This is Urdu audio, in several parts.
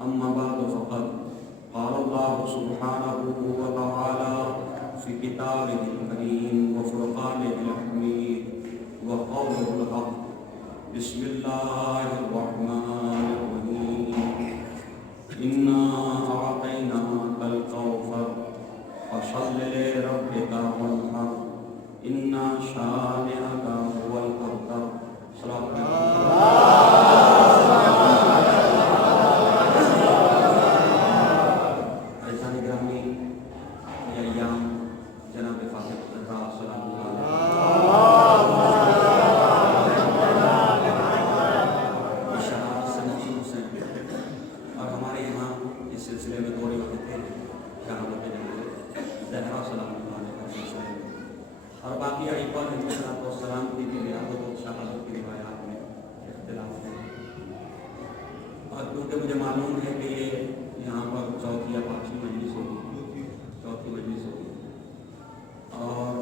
أما بعد فقد قال الله سبحانه وتعالى في كتابه الكريم وفرقانه الحميد وقوله الحق بسم الله الرحمن الرحيم إنا أعطيناك الكوثر فصل لربك وانحر إن شانئك هو الأبتر. صلاة اور باقی ائمہ علیہ السلام کی ولادت و شہادت کی روایات میں اختلاف ہے. اور کیونکہ مجھے معلوم ہے کہ یہ یہاں پر چوتھی یا پانچویں مجلس ہوگی، اور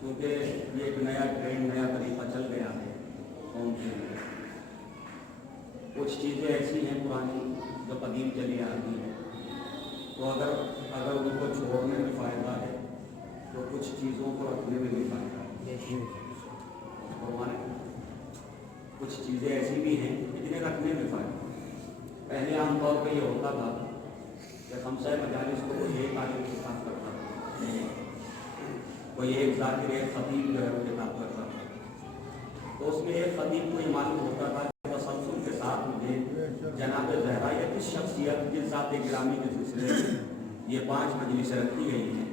کیونکہ یہ ایک نیا ٹرینڈ، نیا طریقہ چل گیا ہے قوم کے لیے. کچھ چیزیں ایسی ہیں پرانی جو قدیم چلی آ رہی ہیں، تو اگر ان کو چھوڑنے میں فائدہ ہے تو کچھ چیزوں کو رکھنے میں بھی فائدہ ہے. کچھ چیزیں ایسی بھی ہیں جنہیں رکھنے میں فائدہ ہے. پہلے عام طور پہ یہ ہوتا تھا کہ خمسہ مجالس کو کوئی ایک عالم خطاب کرتا تھا، کوئی ایک ذاکر، ایک خطیب جو ہے وہ خطاب کرتا تھا. تو اس میں ایک خطیب کو یہ معلوم ہوتا تھا کہ تسلسل کے ساتھ مجھے جناب زہرا یا کس شخصیت، جس ذات گرامی کے سلسلے میں یہ 5 مجلسیں رکھی گئی ہیں،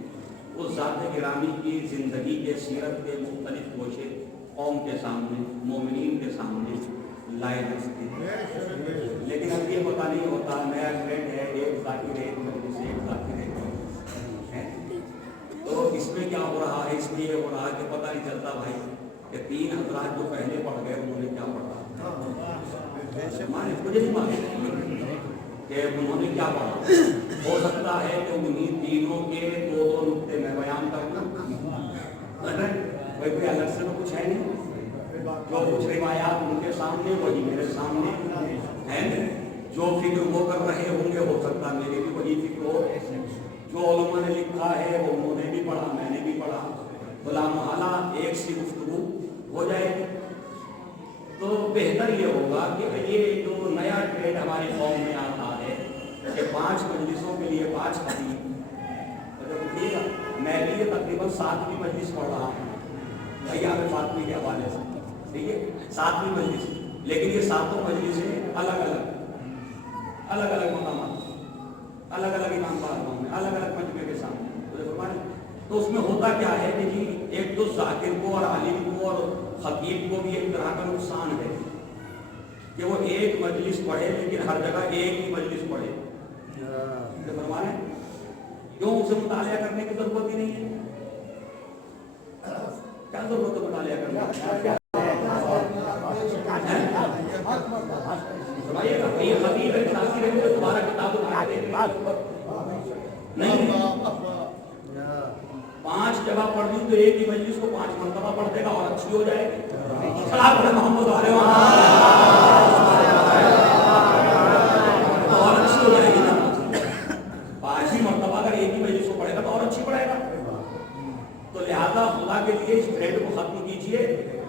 اس ذات گرامی کی زندگی کے، سیرت کے مختلف گوشے قوم کے سامنے، مومنین کے سامنے لائے جا سکتے ہیں. لیکن اب یہ پتہ نہیں ہوتا، نیا ٹرینڈ ہے ایک ذاکر ایک مجلس، ایک ذاکر ایک مجلس. تو اس میں کیا ہو رہا ہے؟ اس میں یہ ہو رہا ہے کہ پتہ نہیں چلتا بھائی کہ 3 حضرات جو پہلے پڑھ گئے انہوں نے کیا پڑھا. مجھے نہیں معلوم کہ انہوں نے کیا پڑھا. ہو سکتا ہے کہ انہیں تینوں کے 2 نقطے میں بیان کرنا، کوئی الگ سے تو کچھ ہے نہیں. جو کچھ روایات ان کے سامنے وہی میرے سامنے ہے. جو فکر وہ کر رہے ہوں گے ہو سکتا میری بھی وہی فکر ہو. جو علماء نے لکھا ہے وہ انہوں نے بھی پڑھا، میں نے بھی پڑھا. بلا محالہ ایک سی گفتگو ہو جائے گی. تو بہتر یہ ہوگا کہ یہ جو نیا ٹرینڈ ہماری قوم میں آتا ہے کہ 5 مجلسوں کے لیے 5 خطیب. میں بھی یہ تقریباً 7ویں مجلس پڑھ رہا ہوں ایام فاطمی کے حوالے سے. ٹھیک ہے، 7ویں مجلس، لیکن یہ 7 مجلسیں الگ الگ مقامات، الگ الگ امام بارگاہوں میں، الگ الگ مجمع کے سامنے. تو اس میں ہوتا کیا ہے کہ جی ایک تو ذاکر کو اور عالم کو اور خطیب کو بھی ایک طرح کا نقصان ہے کہ وہ ایک مجلس پڑھے لیکن ہر جگہ ایک ہی مجلس پڑھے. کیوں اسے مطالعہ کرنے کی ضرورت ہی نہیں ہے؟ کیا ضرورت ہے مطالعہ کرنے کی؟ یہ خطیب ہے، ذاکر ہے، دوبارہ کتاب نہیں. 5 جگہ پڑھ لوں تو ایک ہی مجلس کو 5 مرتبہ پڑھ دے گا اور اچھی ہو جائے گی. صلاۃ محمد علیہ اور اچھی ہو جائے گی نا. 5 ہی مرتبہ اگر ایک ہی مجلس کو پڑھے گا تو اور اچھی پڑھے گا. تو لہذا خدا کے لیے اس ٹرینڈ کو ختم کیجئے.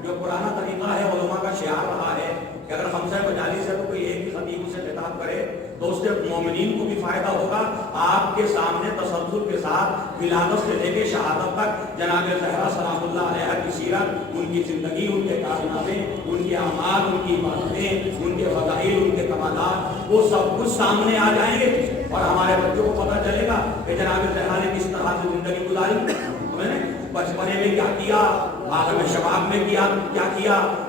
جو پرانا طریقہ ہے علماء کا شعار رہا ہے کہ اگر خمسہ مجالس ہے تو کوئی ایک ہی خطیب سے خطاب کرے تو اس سے مومنین کو بھی فائدہ ہوگا. آپ کے سامنے تسلسل کے ساتھ ولادت سے لے کے شہادت تک جناب زہرا سلام اللہ علیہ کی سیرت، ان کی زندگی، ان کے کارنامے، ان کے اعمال، ان کی عبادتیں، ان کے فضائل، ان کے کمالات، وہ سب کچھ سامنے آ جائیں گے اور ہمارے بچوں کو پتہ چلے گا کہ جناب زہرا نے کس طرح سے زندگی گزاری. بچپنے میں کیا کیا، عالم شباب میں کیا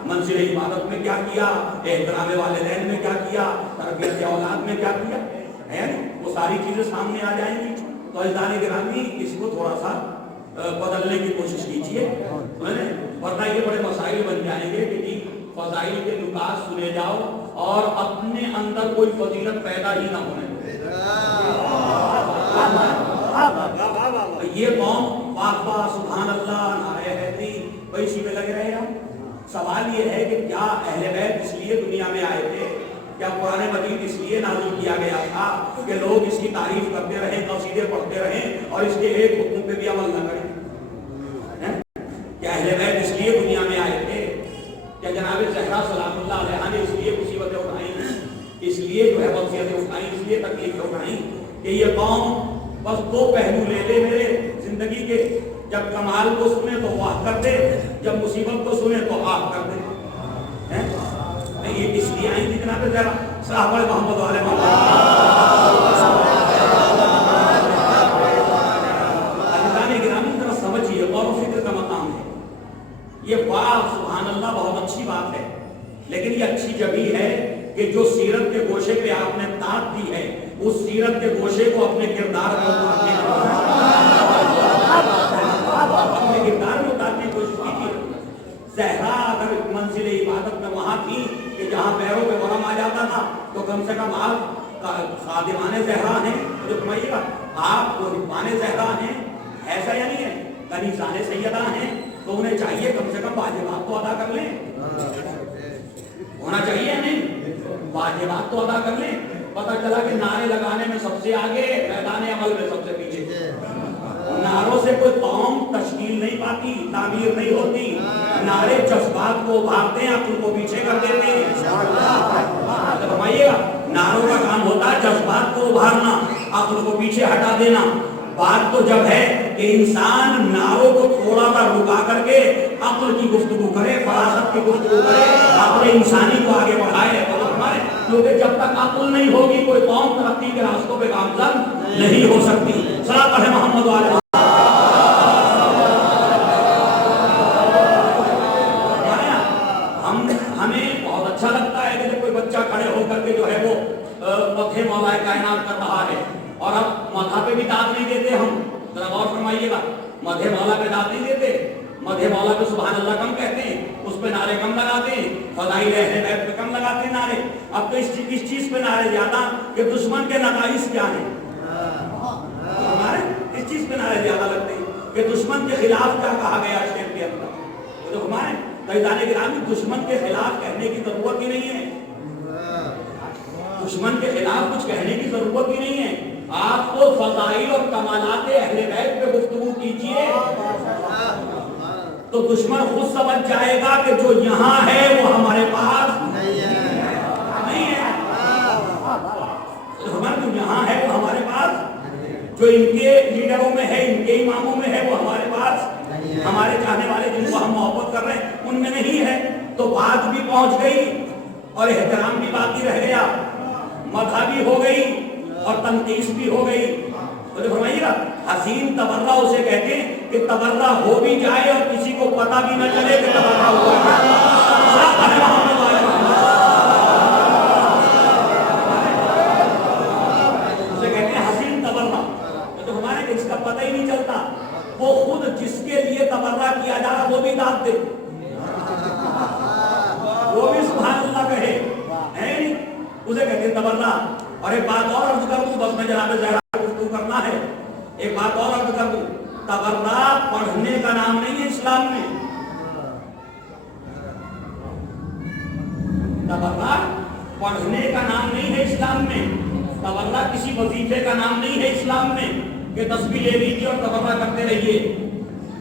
منزل عبادت میں کیا کیا، احترام والدین میں کیا کیا، تربیت اولاد میں کیا کیا ہے. وہ ساری چیزیں سامنے آ جائیں گی. تو عزیزان گرامی اس کو تھوڑا سا بدلنے کی کوشش کیجیے، ورنہ یہ بڑے مسائل بن جائیں گے کہ فضائل کے نکات سنے جاؤ اور اپنے اندر کوئی فضیلت پیدا ہی نہ ہونے. یہ قوم واہ واہ سبحان اللہ نعرہ حیدری اسی میں لگے رہے. سوال یہ ہے کہ کیا اہل بیت اس لیے دنیا میں آئے تھے کیا قرآن مجید اس لیے نازل کیا گیا تھا کہ لوگ اس کی تعریف کرتے رہیں، قصیدے پڑھتے رہیں اور اس کے ایک حکم پہ بھی عمل نہ کریں؟ کیا اہل بیت اس لیے دنیا میں آئے تھے؟ کیا جناب زہرا سلام اللہ علیہا نے اس لیے مصیبتیں اٹھائیں، اس لیے جو ہے وصیتیں اٹھائیں، اس لیے تکلیفیں اٹھائیں کہ یہ قوم بس دو پہلو لے لے میرے زندگی کے، جب کمال کو سنے تو واہ کر دے، جب مصیبت کو سنے تو آہ کر دے؟ یہ اس لیے آئی تھی جناب زہرا صحابہ محمد والے گرامی ذرا سمجھیے، غور و فکر کا مقام ہے یہ بات، سبحان اللہ بہت اچھی بات ہے، لیکن یہ اچھی جبھی ہے کہ جو سیرت کے گوشے پہ آپ نے تاک دی ہے اس سیرت کے گوشے کو اپنے کردار میں اتارنے کی کوشش کیجیے۔ زہرا اگر منزل عبادت میں وہاں تھی کہ جہاں پیروں پہ ورم آ جاتا تھا تو کم سے کم آپ خادمان زہرا ہیں، جو فرمائیے گا آپ رہبان زہرا ہیں، ایسا یا نہیں ہے؟ کنیزان سیدہ ہیں تو انہیں چاہیے کم سے کم واجبات تو ادا کر لیں، ہونا چاہیے نہیں؟ واجبات تو ادا کر لیں۔ پتہ چلا کہ نعرے لگانے میں سب سے آگے، میدان عمل میں سب سے پیچھے۔ نعروں سے کوئی قوم تشکیل نہیں پاتی، تعمیر نہیں ہوتی۔ نعرے جذبات کو ابھارتے ہیں، عقل کو پیچھے کر دیتے ہیں۔ فرمائیے گا، نعروں کا کام ہوتا ہے جذبات کو ابھارنا، عقل کو پیچھے ہٹا دینا۔ بات تو جب ہے کہ انسان نعروں کو تھوڑا سا رکا کر کے عقل کی گفتگو کرے، فراست کی گفتگو کرے، عقل انسانی کو آگے بڑھائے، کیونکہ جب تک عقل نہیں ہوگی کوئی قوم ترقی کے راستوں پہ گامزن نہیں ہو سکتی۔ صلاۃ پڑھیں محمد والے۔ ہمیں بہت اچھا لگتا ہے کہ جب کوئی بچہ کھڑے ہو کر کے جو ہے وہ مدح مولا کائنات کر رہا ہے، اور اب مدح پہ بھی داد نہیں دیتے ہم، ذرا غور فرمائیے گا، مدح مولا پہ داد نہیں دیتے، مدح مولا پہ سبحان اللہ کم کہتے ہیں، اس پہ نعرے کم لگاتے ہیں، فضائل اہل بیت پہ کم لگاتے ہیں نعرے۔ اب تو اس چیز پہ نعرے زیادہ کہ دشمن کے نتائج کیا ہیں، ہمارے اس چیز پہ نعرے زیادہ لگتے ہیں کہ دشمن کے خلاف کیا کہا گیا شعر کے اندر۔ تو ہمارے فیضان گرامی دشمن کے خلاف کہنے کی ضرورت ہی نہیں ہے، دشمن کے خلاف کچھ کہنے کی ضرورت ہی نہیں ہے۔ آپ کو فضائل اور کمالات اہل بیت پہ گفتگو کیجیے تو دشمن خود سمجھ جائے گا کہ جو یہاں ہے وہ ہمارے پاس نہیں ہے، جو یہاں ہے وہ ہمارے پاس، جو ان کے لیڈروں میں ہے، ان کے اماموں میں ہے، وہ ہمارے پاس، ہمارے چاہنے والے جن کو ہم محبت کر رہے ہیں ان میں نہیں ہے۔ تو بات بھی پہنچ گئی اور احترام بھی باقی رہ گیا، مدح بھی ہو گئی اور تنقیص بھی ہو گئی۔ تو فرمائیے گا حسین تبرہ اسے کہتے ہیں کہ تبرہ ہو بھی جائے اور کسی کو پتہ بھی نہ چلے کہ تبرہ ہوا ہے۔ اسے کہتے ہیں حسین تبرہ، تو ہمارے اس کا پتہ ہی نہیں چلتا، وہ خود جس کے لیے تبرہ کیا جا رہا وہ بھی داد دے، وہ بھی سبحان اللہ کہے، ہے نہیں؟ اسے کہتے ہیں تبرہ۔ اور ایک بات اور عرض کر دوں، بس میں جناب زہرا گفتگو کرنا ہے، ایک بات اور عرض کر دوں، تبرہ پڑھنے کا نام نہیں ہے اسلام میں، تبرہ پڑھنے کا نام نہیں ہے اسلام میں، تبرہ کسی وظیفے کا نام نہیں ہے اسلام میں کہ تسبیح لے لیجیے اور تبرہ کرتے رہیے۔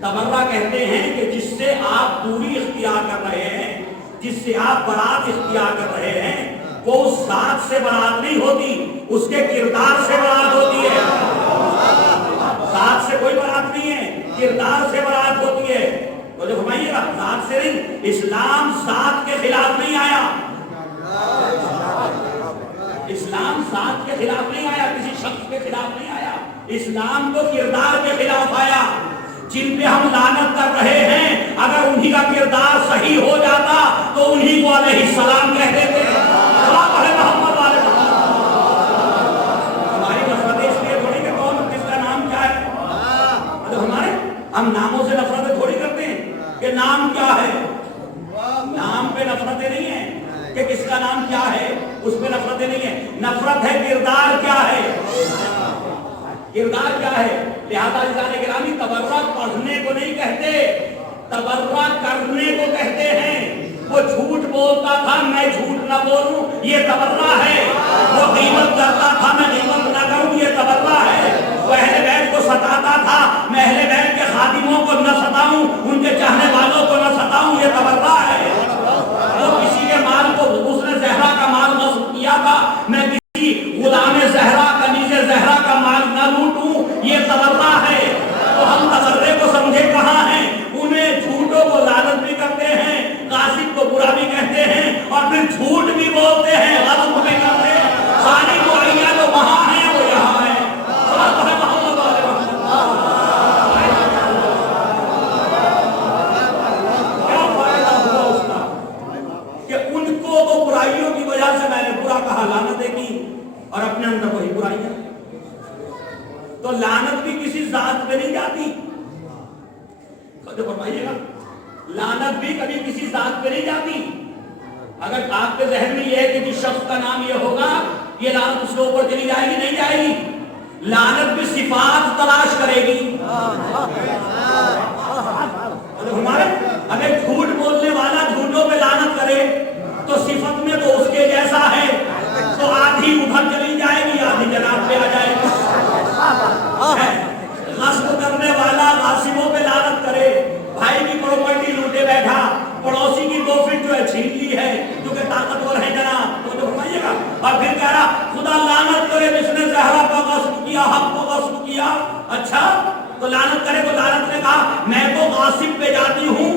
تبرہ کہتے ہیں کہ جس سے آپ دوری اختیار کر رہے ہیں، جس سے آپ برات اختیار کر رہے ہیں، وہ اس ذات سے برات نہیں ہوتی، اس کے کردار سے برات ہوتی ہے۔ ذات سے کوئی برات نہیں ہے، کردار سے برات ہوتی ہے۔ تو جو فرمائیے گا ذات سے نہیں، اسلام ذات کے خلاف نہیں آیا، اسلام ذات کے خلاف نہیں آیا، کسی شخص کے خلاف نہیں آیا، اسلام تو کردار کے خلاف آیا۔ جن پہ ہم لعنت کر رہے ہیں اگر انہی کا کردار صحیح ہو جاتا تو انہی کو علیہ السلام کہہ دیتے۔ محمد والے ہماری نفرت اس لیے تھوڑی کہ کون کس کا نام کیا ہے، ہمارے ہم ناموں سے نفرتیں تھوڑی کرتے ہیں کہ نام کیا ہے، نام پہ نفرتیں نہیں ہیں کہ کس کا نام کیا ہے، اس پہ نفرتیں نہیں ہیں، نفرت ہے کردار کیا ہے، کردار کیا ہے۔ لہذا عزیزان گرامی تبرہ پڑھنے کو نہیں کہتے، تبرہ کرنے کو کہتے ہیں۔ وہ جھوٹ بولتا تھا میں جھوٹ نہ بولوں یہ تبرہ ہے، وہ غیبت کرتا تھا میں غیبت نہ کروں یہ تبرہ ہے، وہ اہل بیت کو ستاتا تھا میں اہل بیت کے خادموں کو نہ ستاؤں ان کے چاہنے والوں کو نہ ستاؤں یہ تبرہ ہے، وہ کسی کے مال کو اس نے زہرا کا مال غصب کیا تھا میں کسی غلام زہرا کنیز زہرا کا مال نہ لوٹوں یہ تبرہ ہے، تو ہم تبرے کو سمجھے کہاں ہیں، انہیں جھوٹوں کو لعنت بھی کرتے ہیں، غاصب کو برا بھی کہتے ہیں اور پھر جھوٹ بھی بولتے ہیں، غصب بھی کرتے ہیں، ساری برائیاں جو وہاں ہیں وہ یہاں ہیں۔ کیا فائدہ ہوا اس کا کہ ان کو تو برائیوں کی وجہ سے میں نے برا کہا، لعنتیں کی اور اپنے اندر وہی برائیاں، تو لعنت بھی کسی ذات پہ نہیں جاتی، فرمائیے گا لعنت بھی کبھی کسی ذات پہ نہیں جاتی، اگر آپ کے ذہن میں یہ ہے کہ جس شخص کا نام یہ ہوگا یہ لعنت اس کے اوپر چلی جائے گی، نہیں جائے گی، لعنت بھی صفات تلاش کرے گی، ہمارے اگر جھوٹ بولنے والا جھوٹوں پہ لعنت کرے تو صفت میں تو اس کے جیسا ہے، تو آدھی ادھر چلی جائے گی آدھی جناب پہ آ جائے گی، غصب کرنے والا غاصبوں پہ لعنت کرے، بھائی کی پراپرٹی لوٹے بیٹھا، پڑوسی کی 2 فٹ جو ہے چھین لی ہے کیونکہ طاقتور ہے جناب، تو جو فرمائیے گا، اور پھر کہہ رہا خدا لعنت کرے جس نے زہرا کا غصب کیا، حق کو غصب کیا، اچھا تو لعنت کرے، تو لعنت نے کہا میں تو غاصب پہ جاتی ہوں،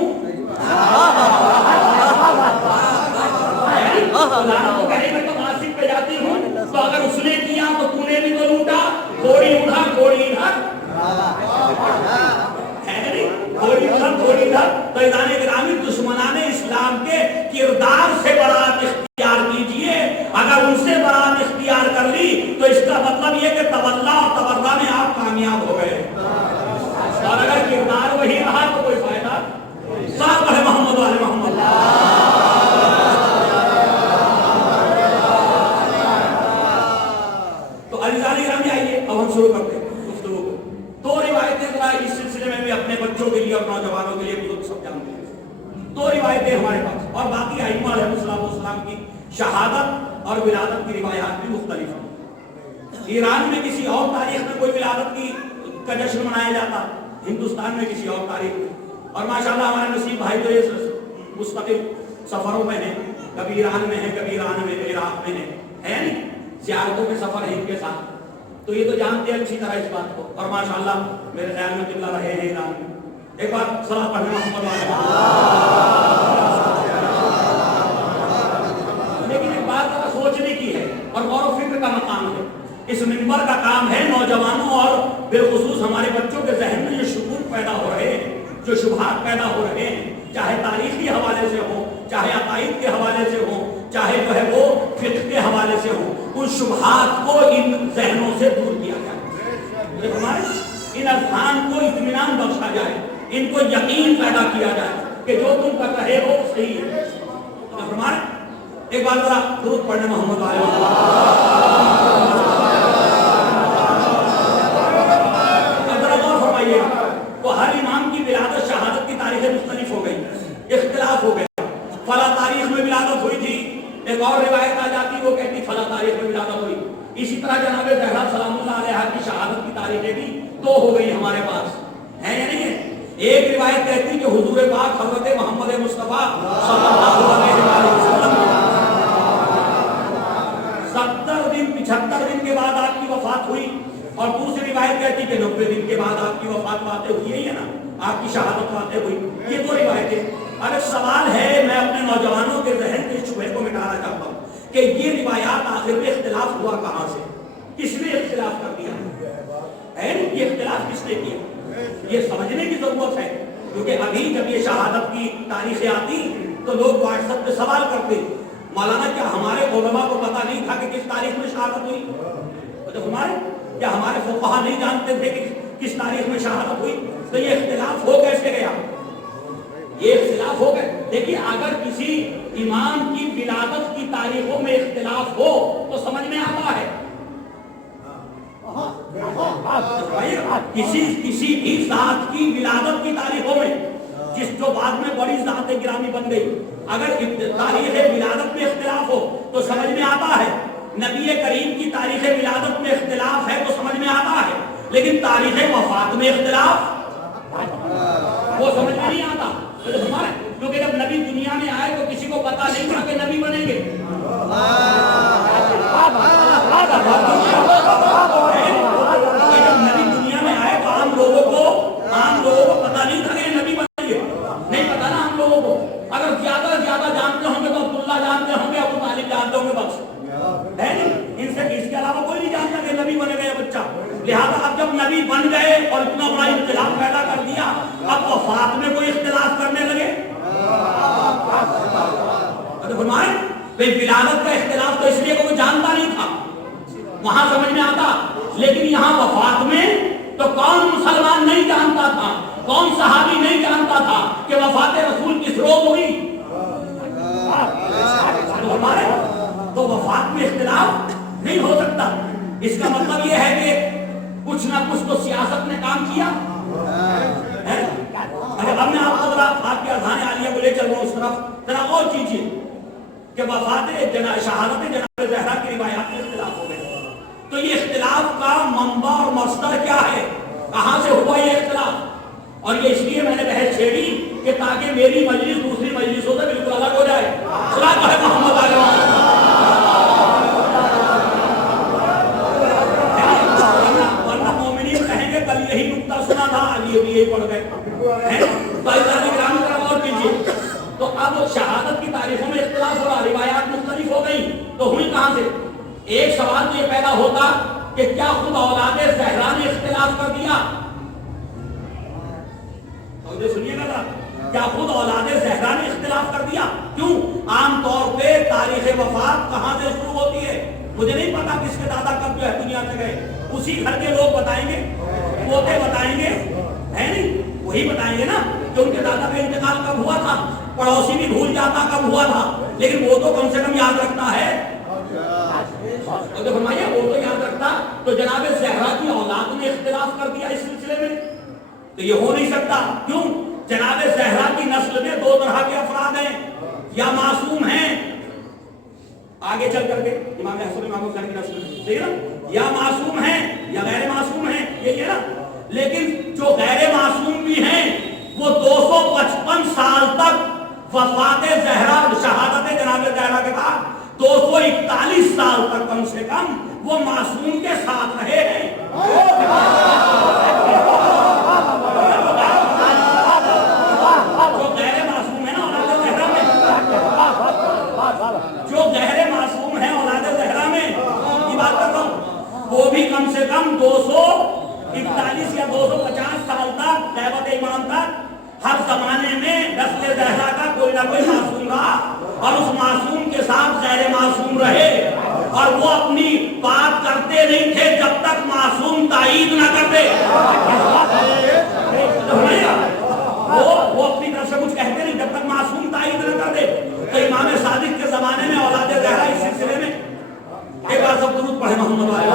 لعنت کو کہے میں تو غاصب پہ جاتی ہوں، تو اگر اس نے کیا تو تو نے بھی تو لوٹا، تھوڑی ادھر تھوڑی ادھر، تو ادانے گرامی دشمنان اسلام کے کردار سے برات اختیار کیجئے، اگر ان سے برات اختیار کر لی تو اس کا مطلب یہ کہ تولا اور تبرہ میں آپ کامیاب ہو گئے، اور اگر کردار وہی رہا تو کوئی فائدہ، ساتھ پڑھے محمد والے محمد۔ تو عزیزان گرامی آئیے اب ہم شروع کرتے ہیں گفتگو کو، 2 روایتیں ذرا اس سلسلے میں بھی اپنے بچوں کے لیے اور نوجوانوں کے لیے بزرگ سب جانتے ہیں، 2 روایتیں ہمارے پاس، اور باقی ائمہ علیہ السلام کی شہادت اور ولادت کی روایات بھی مختلف ہیں، ایران میں کسی اور تاریخ میں کوئی ولادت کی کا جشن منایا جاتا، ہندوستان میں کسی اور تاریخ میں، اور ماشاءاللہ ہمارے نصیب بھائی تو یہ مستقل سفروں میں ہیں، کبھی ایران میں ہیں کبھی ایران میں عراق میں ہے نہیں، زیارتوں کے سفر ہیں ان کے ساتھ، تو یہ تو جانتے ہیں اچھی طرح اس بات کو، اور ماشاءاللہ میرے خیال میں قبلہ رہے ہیں ایران میں، ایک بار صلاۃ پڑھنا محمد والے، لیکن ایک بات ذرا سوچنے کی ہے اور غور و فکر کا مقام ہے، اس منبر کا کام ہے نوجوانوں اور بالخصوص ہمارے بچوں کے ذہن میں جو شکوک پیدا ہو رہے ہیں، جو شبہات پیدا ہو رہے ہیں، چاہے تاریخی حوالے سے ہو، چاہے عقائد کے حوالے سے ہو، چاہے جو ہے وہ فقہ کے حوالے سے ہو، ان شبہات کو ان ذہنوں سے دور کیا جائے، ان اذہان کو اطمینان بخشا جائے، ان کو یقین پیدا کیا جائے کہ جو تم کر رہے ہو صحیح ہے، ایک بار ذرا درود پڑھنے محمد والے، ذرا غور فرمائیے، تو ہر امام کی ولادت شہادت کی تاریخیں مختلف ہو گئی، اختلاف ہو گیا، فلاں تاریخ میں ولادت ہوئی تھی، ایک اور روایت آ جاتی وہ کہتی فلاں تاریخ میں ولادت ہوئی، اسی طرح جناب زہرا سلام اللہ علیہا کی شہادت کی تاریخیں بھی 2 ہو گئی ہمارے پاس، ہے یا نہیں ہے؟ ایک روایت کہتی کہ حضور پاک حضرت محمد مصطفیٰ صلی اللہ علیہ وسلم 70 دن 75 دن کے بعد آپ کی وفات ہوئی، اور دوسری روایت کہتی کہ 90 دن کے بعد آپ کی وفات واقع ہوئی ہے نا، آپ کی شہادت واقع ہوئی، یہ 2 روایتیں۔ اب سوال ہے، میں اپنے نوجوانوں کے ذہن کے شبہے کو مٹانا چاہتا ہوں کہ یہ روایات آخر میں اختلاف ہوا کہاں سے، کس نے اختلاف کر دیا ہے، یہ اختلاف کس نے کیا، یہ سمجھنے کی ضرورت ہے، کیونکہ ابھی جب یہ شہادت کی تاریخیں آتی تو لوگ واٹس ایپ پہ سوال کرتے، مولانا کیا ہمارے علماء کو پتہ نہیں تھا کہ کس تاریخ میں شہادت ہوئی، کیا ہمارے فقہا نہیں جانتے تھے کہ کس تاریخ میں شہادت ہوئی، تو یہ اختلاف ہو کیسے گیا، یہ اختلاف ہو گئے۔ دیکھیے اگر کسی امام کی ولادت کی تاریخوں میں اختلاف ہو تو سمجھ میں آتا ہے، کسی بھی ذات کی ولادت کی تاریخوں میں، جس جو بعد میں بڑی ذات گرامی بن گئی، اگر تاریخ ولادت میں اختلاف ہو تو سمجھ میں آتا ہے، نبی کریم کی تاریخ ولادت میں اختلاف ہے تو سمجھ میں آتا ہے، لیکن تاریخ وفات میں اختلاف وہ سمجھ میں نہیں آتا، کیونکہ جب نبی دنیا میں آئے تو کسی کو پتا نہیں تھا کہ نبی بنیں گے۔ جب نبی دنیا میں آئے تو عام لوگوں کو پتا نہیں تھا کہ نبی بنیں گے، نہیں پتا نا ہم لوگوں کو۔ اگر زیادہ زیادہ جانتے ہوں گے تو عبداللہ جانتے ہوں گے، ابو طالب جانتے ہوں گے، بس ہے نہیں، ان سے اس کے علاوہ کوئی نہیں جانتا کہ نبی بنے گا بچہ۔ لہذا اب جب نبی بن گئے اور اتنا بڑا اختلاف پیدا کر دیا، اب وفات میں کوئی اختلاف کرنے لگے۔ فرمائے ولادت کا اختلاف تو اس لیے کوئی جانتا نہیں تھا، وہاں سمجھ میں آتا، لیکن یہاں وفات میں تو کون مسلمان نہیں جانتا تھا، کون صحابی نہیں جانتا تھا کہ وفات رسول کس روز ہوئی۔ تو وفات میں اختلاف نہیں ہو سکتا۔ اس کا مطلب یہ ہے کہ کچھ نہ کچھ تو سیاست نے کام کیا۔ اگر اب میں آپ کو ذرا آپ کے اذہان عالیہ کو لے چل رہا ہوں اس طرف، ذرا اور کیجیے کہ وفات شہادت جناب زہرا کی روایات میں اختلاف ہو گئے، تو یہ اختلاف کا منبع اور مصدر کیا ہے، کہاں سے ہوا یہ اختلاف؟ اور یہ اس لیے میں نے بحث چھیڑی کہ تاکہ میری مجلس دوسری مجلسوں سے بالکل الگ ہو جائے۔ صلاۃ ہے محمد علیہ وسلم۔ ورنہ مومنین کہیں گے کل یہی نقطہ سنا تھا، علی بھی یہی پڑھ گئے۔ اور کیجیے تو اب شہادت کی تاریخوں میں اختلاف ہو رہا، روایات مختلف ہو گئی، تو ہوئی کہاں سے؟ ایک سوال تو یہ پیدا ہوتا کہ کیا خود اولاد زہرا نے اختلاف کر دیا؟ سنیے گا، کیا خود اولاد زہرا نے اختلاف کر دیا؟ کیوں؟ عام طور پہ تاریخ وفات کہاں سے شروع ہوتی ہے؟ مجھے نہیں پتا کس کے دادا کب جو ہے دنیا سے گئے، اسی گھر کے لوگ بتائیں گے، پوتے بتائیں گے، ہے نہیں؟ وہی بتائیں گے نا کہ ان کے دادا کا انتقال کب ہوا تھا۔ پڑوسی بھی بھول جاتا کب ہوا تھا، لیکن وہ تو کم سے کم یاد رکھتا ہے۔ فرمائیے وہ تو یاد رکھتا۔ تو جناب زہرا کی اولاد نے اختلاف کر دیا اس سلسلے میں، تو یہ ہو نہیں سکتا۔ کیوں؟ جناب زہرا کی نسل میں دو طرح کے افراد ہیں، یا معصوم ہیں، آگے چل کر کے امام حسن امام حسین کی نسل میں، صحیح نا، یا معصوم ہیں یا غیر معصوم ہیں، یہ نا۔ لیکن جو غیر معصوم بھی ہیں وہ 255 سال تک وفات زہرا شہادت جناب زہرا کے بعد 241 سال تک کم سے کم وہ معصوم کے ساتھ رہے ہیں۔ جو غیر معصوم ہے نا اولاد زہرا میں، جو غیر معصوم ہے اولاد زہرا میں کی بات کر رہا ہوں، وہ بھی کم سے کم 241 یا 250 سال تک غیبت امام تک ہر زمانے میں نسل زہرا کا کوئی نہ کوئی معصوم رہا، اور اس معصوم کے ساتھ غیر معصوم رہے، اور وہ اپنی بات کرتے نہیں تھے جب تک معصوم تائید نہ کرتے۔ وہ اپنی طرف سے کچھ کہتے نہیں جب تک معصوم تائید نہ کرتے۔ تو امام صادق کے زمانے میں اولاد زہرا اس سلسلے میں ایک بار سب درود پڑھے محمد علیہ۔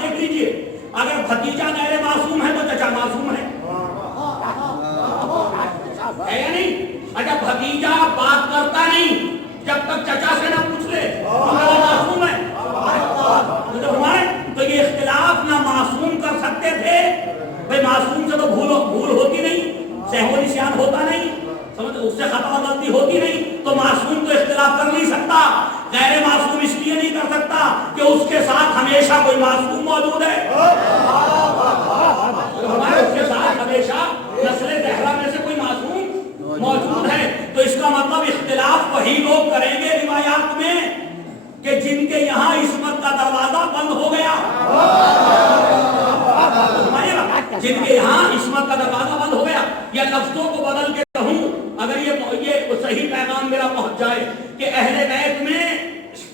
دیکھ لیجئے، اگر بھتیجا غیر معصوم ہے تو چچا معصوم ہے یا نہیں؟ اچھا بھتیجا بات کرتا نہیں جب تک چچا سے نہ پوچھ لے وہ معصوم ہے۔ تو یہ اختلاف نہ معصوم کر سکتے تھے، بھائی معصوم سے تو بھول ہوتی نہیں، سہو نسیان ہوتا نہیں، اس سے خطا غلطی ہوتی نہیں، تو معصوم تو اختلاف کر نہیں سکتا۔ غیر معصوم اس لیے نہیں کر سکتا کہ اس کے ساتھ ہمیشہ کوئی معصوم موجود ہے، اس کے ساتھ ہمیشہ نسل زہرا میں سے کوئی معصوم موجود ہے۔ تو اس کا مطلب اختلاف وہی لوگ کریں گے روایات میں کہ جن کے یہاں عصمت کا دروازہ بند ہو گیا، جن کے یہاں عصمت کا دروازہ بند ہو گیا۔ یا لفظوں کو بدل کے کہوں، اگر یہ صحیح پیغام میرا پہنچ جائے کہ اہل بیت میں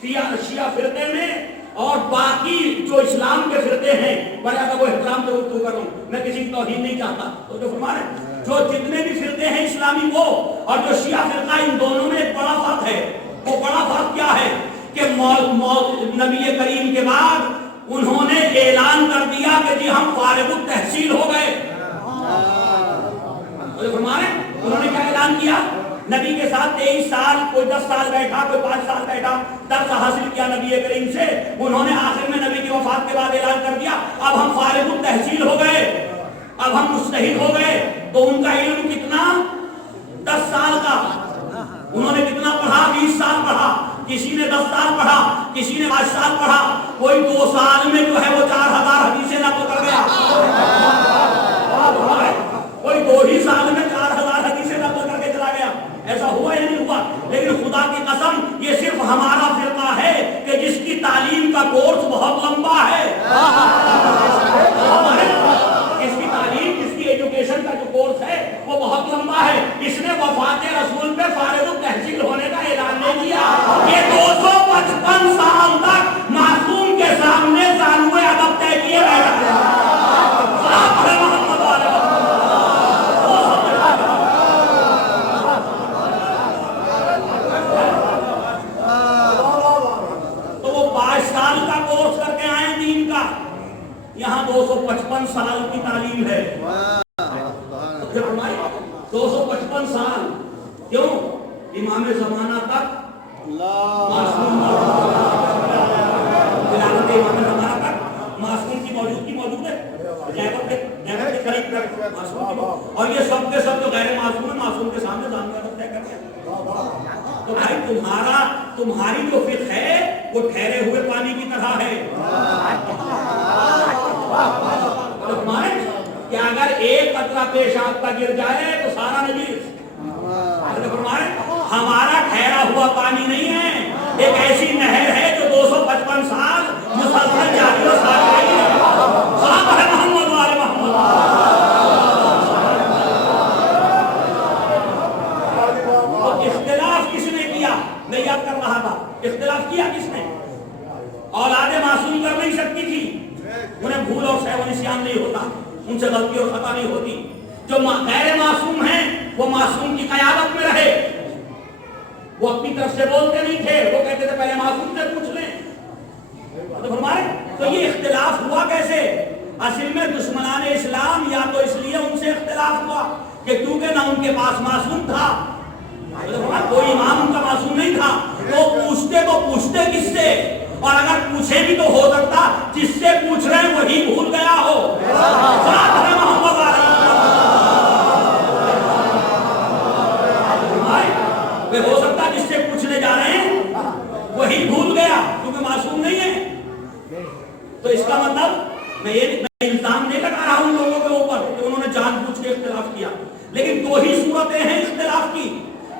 شیعہ فرقے میں اور باقی جو اسلام کے فرقے ہیں، بڑے ادب و احترام سے گفتگو کر رہا ہوں، میں کسی کی توہین نہیں چاہتا، تو جو فرما رہے ہیں جو جتنے بھی فرقے ہیں اسلامی وہ اور جو شیعہ فرقہ، ان دونوں میں ایک بڑا فرق ہے. وہ بڑا فرق کیا ہے کہ نبی کریم کے بعد انہوں نے اعلان کر دیا کہ جی ہم فارغ التحصیل ہو گئے. انہوں نے کیا اعلان کیا؟ نبی کے ساتھ 23 سال، کوئی 10 سال بیٹھا، کوئی 5 سال بیٹھا، درس حاصل کیا نبی کریم سے. انہوں نے آخر میں نبی کی وفات کے بعد اعلان کر دیا اب ہم فارغ التحصیل ہو گئے، اب ہم مجتہد ہو گئے. تو ان کا علم کتنا؟ 10 سال کا. انہوں نے کتنا پڑھا؟ 20 سال پڑھا. کسی نے 10 سال پڑھا، کسی نے 5 سال پڑھا. کوئی 2 سال میں جو ہے وہ 4000 حدیثیں نقل کر گیا. کوئی 2 ہی سال میں 4000 حدیثیں نقل کر کے چلا گیا. ایسا ہوا یا نہیں ہوا؟ لیکن خدا کی قسم یہ صرف ہمارا فرقہ ہے کہ جس کی تعلیم کا کورس بہت لمبا ہے. اس کی تعلیم، اس کی ایجوکیشن کا جو کورس ہے وہ بہت لمبا ہے. اس نے وفات رسول پہ فارغ التحصیل ہونے کا اعلان نہیں کیا. یہ 255 سال تک معصوم کے سامنے زانوئے ادب طے کیے بیٹھا. یہاں 255 سال کی تعلیم ہے. 255 سال. کیوں؟ امام زمانہ تک معصوم کی موجود ہے. اور یہ سب کے سب جو غیر معصوم ہے، معصوم کے سامنے زانویہ طے کرتے ہیں. تو بھائی تمہاری جو فقہ ہے وہ ٹھہرے ہوئے پانی کی طرح ہے. کہ اگر ایک قطرہ پیشاب کا گر جائے تو سارا نجیس. ہمارا ٹھہرا ہوا پانی نہیں ہے، ایک ایسی نہر ہے جو 255 سال مسلسل جاری و ساری رہی ہے. محمد والے محمد. اختلاف کس نے کیا؟ میں یاد کر رہا تھا، اختلاف کیا کس نے؟ اولاد معصوم کر نہیں سکتی تھی. انہیں بھول اور سہو نسیان نہیں ہوتا، ان سے غلطی اور خطا نہیں ہوتی. جو غیر معصوم ہیں وہ معصوم کی قیادت میں رہے. وہ اپنی طرف سے بولتے نہیں تھے، وہ کہتے تھے پہلے معصوم سے پوچھ لیں. تو یہ اختلاف ہوا کیسے؟ اصل میں دشمنان اسلام یا تو اس لیے ان سے اختلاف ہوا کہ کیونکہ نہ ان کے پاس معصوم تھا، کوئی امام ان کا معصوم نہیں تھا، تو پوچھتے کس سے؟ اور اگر پوچھے بھی تو ہو سکتا جس سے پوچھ رہے ہیں وہی بھول گیا ہو. ہو سکتا جس سے پوچھنے جا رہے ہیں وہی بھول گیا کیونکہ معصوم نہیں ہے. تو اس کا مطلب میں الزام نہیں لگا رہا ہوں لوگوں کے اوپر کہ انہوں نے جان بوجھ کے اختلاف کیا. لیکن 2 ہی صورتیں ہیں اختلاف کی.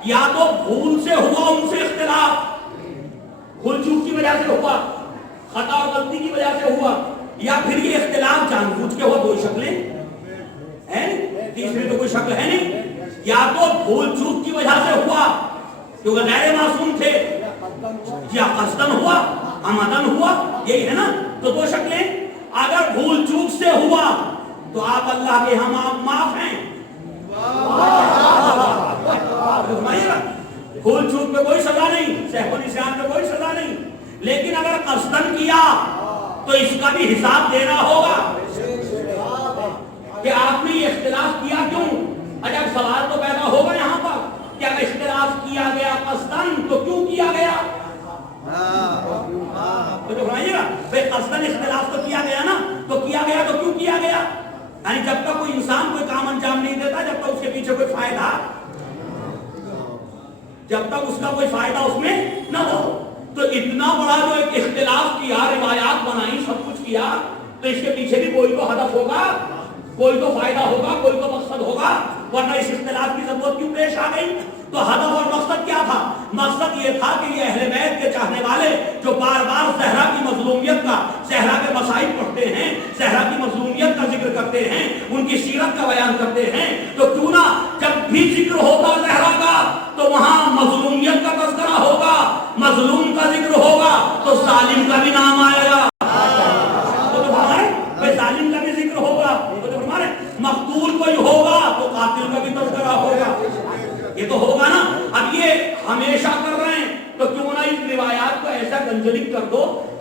یا تو بھول سے ہوا ان سے اختلاف، بھول چوک کی وجہ سے ہوا، خطا اور غلطی کی وجہ سے ہوا، یا پھر یہ اختلاف جان بوجھ کے ہوا. 2 شکلیں ہیں، تیسری تو کوئی شکل ہے نہیں. یا تو بھول چوک کی وجہ سے ہوا کیونکہ غیر معصوم تھے، یا قصدن ہوا، عمدن ہوا. یہی ہے نا. تو 2 شکلیں. اگر بھول چوک سے ہوا تو آپ اللہ کے ہم آپ معاف ہیں. بھول چوک پہ کوئی سزا نہیں، سہو نسیان پہ کوئی سزا نہیں. لیکن اگر قصدن کیا تو اس کا بھی حساب دینا ہوگا کہ آپ نے یہ اختلاف کیا کیوں. اچھا سوال تو پیدا ہوگا یہاں پر کہ اگر اختلاف کیا گیا قصدن تو کیوں کیا گیا؟ تو جو بھائی قصدن اختلاف تو کیا گیا نا، تو کیا گیا تو کیوں کیا گیا؟ یعنی جب تک کوئی انسان کوئی کام انجام نہیں دیتا، جب تک اس کے پیچھے کوئی فائدہ، جب تک اس کا کوئی فائدہ اس میں نہ ہو. تو اتنا بڑا جو ایک اختلاف کیا، روایات بنائی، سب کچھ کیا، تو اس کے پیچھے بھی کوئی تو ہدف ہوگا، کوئی تو فائدہ ہوگا، کوئی تو مقصد ہوگا. ورنہ اس اختلاف کی ضرورت کیوں پیش آ گئی؟ تو ہدف اور مقصد کیا تھا؟ مقصد یہ تھا کہ یہ اہل بیت کے چاہنے والے جو بار بار زہرا کی مظلومیت کا، زہرا کے مسائل پڑھتے ہیں، زہرا کی مظلومیت کا ذکر کرتے ہیں، ان کی سیرت کا بیان کرتے ہیں، تو کیوں نہ جب بھی ذکر ہوگا زہرا کا تو وہاں مظلومیت کا تذکرہ ہوگا، مظلوم کا ذکر ہوگا تو ظالم کا بھی نام آئے گا.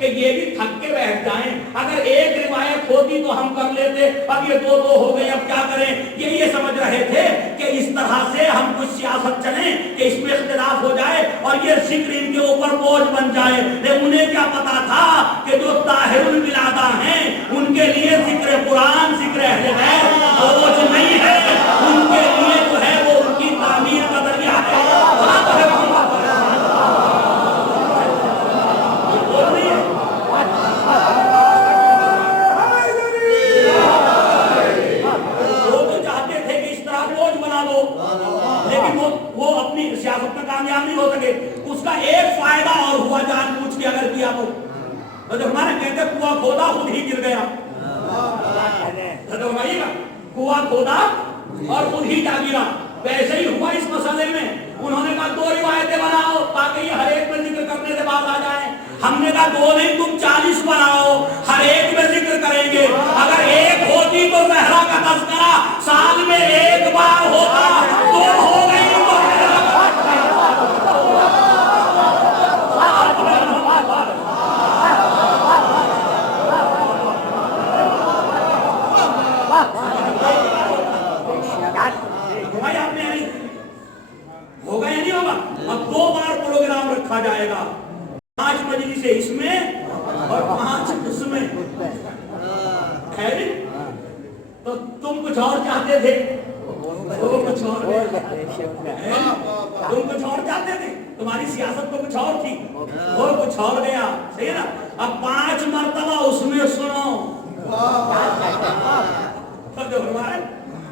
کہ یہ بھی تھک کے بیٹھ جائیں. اگر ایک روایت ہوتی تو ہم کر لیتے, اب یہ دو ہو گئی, اب کیا کریں. یہ سمجھ رہے تھے کہ اس طرح سے ہم کچھ سیاست چلیں کہ اس میں اختلاف ہو جائے اور یہ ذکر ان کے اوپر بوجھ بن جائے. لیکن انہیں کیا پتا تھا کہ جو طاہر الولادہ ہیں ان کے لیے ذکر قرآن, ذکر اہل بیت بوجھ نہیں ہے, ان کے لیے جو ہے وہ ان کی تعمیر کا ذریعہ ہے. وہ اپنی سیاست میں کامیاب نہیں ہو سکے. اس کا ایک فائدہ اور ہوا جان بوجھ کے اگر کیا تو جو ہمارے کہتے کنواں کھودا خود ہی گر گیا. کنواں کھودا اور خود ہی جا گرا. ویسے ہی ہوا اس مسئلے میں. انہوں نے کہا دو روایتیں بناؤ تاکہ یہ ہر ایک میں ذکر کرنے سے بعد آ جائیں. ہم نے کہا دو نہیں تم 40 بناؤ, ہر ایک میں ذکر کریں گے. اگر ایک ہوتی تو زہرا کا تذکرہ سال میں ایک بار ہوتا, دو ہو گئی تو ہوگا یا نہیں ہوگا. اب 2 بار پروگرام رکھا جائے گا, 5 مجلس اس میں اور 5 اس میں. تو تم کچھ اور چاہتے تھے, وہ کچھ اور تم کچھ اور چاہتے تھے, تمہاری سیاست تو کچھ اور تھی, وہ کچھ اور گیا. صحیح ہے نا. اب 5 مرتبہ اس میں سنو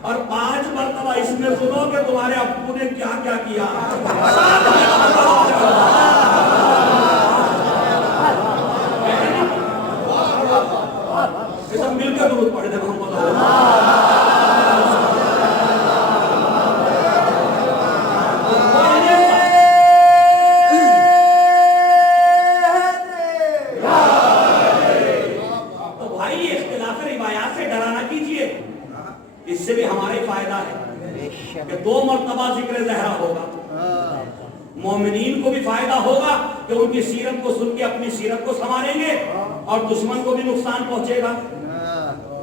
اور 5 مرتبہ اس میں سنو کہ تمہارے ابو نے کیا کیا کیا. سب مل کے درود پڑھتے محمد. تو بھائی اختلاف روایات سے ڈرانا کیجیے, اس سے بھی ہمارے فائدہ ہے کہ 2 مرتبہ ذکر زہرا ہوگا. مومنین کو بھی فائدہ ہوگا کہ ان کی سیرت کو سن کے اپنی سیرت کو سنواریں گے, اور دشمن کو بھی نقصان پہنچے گا.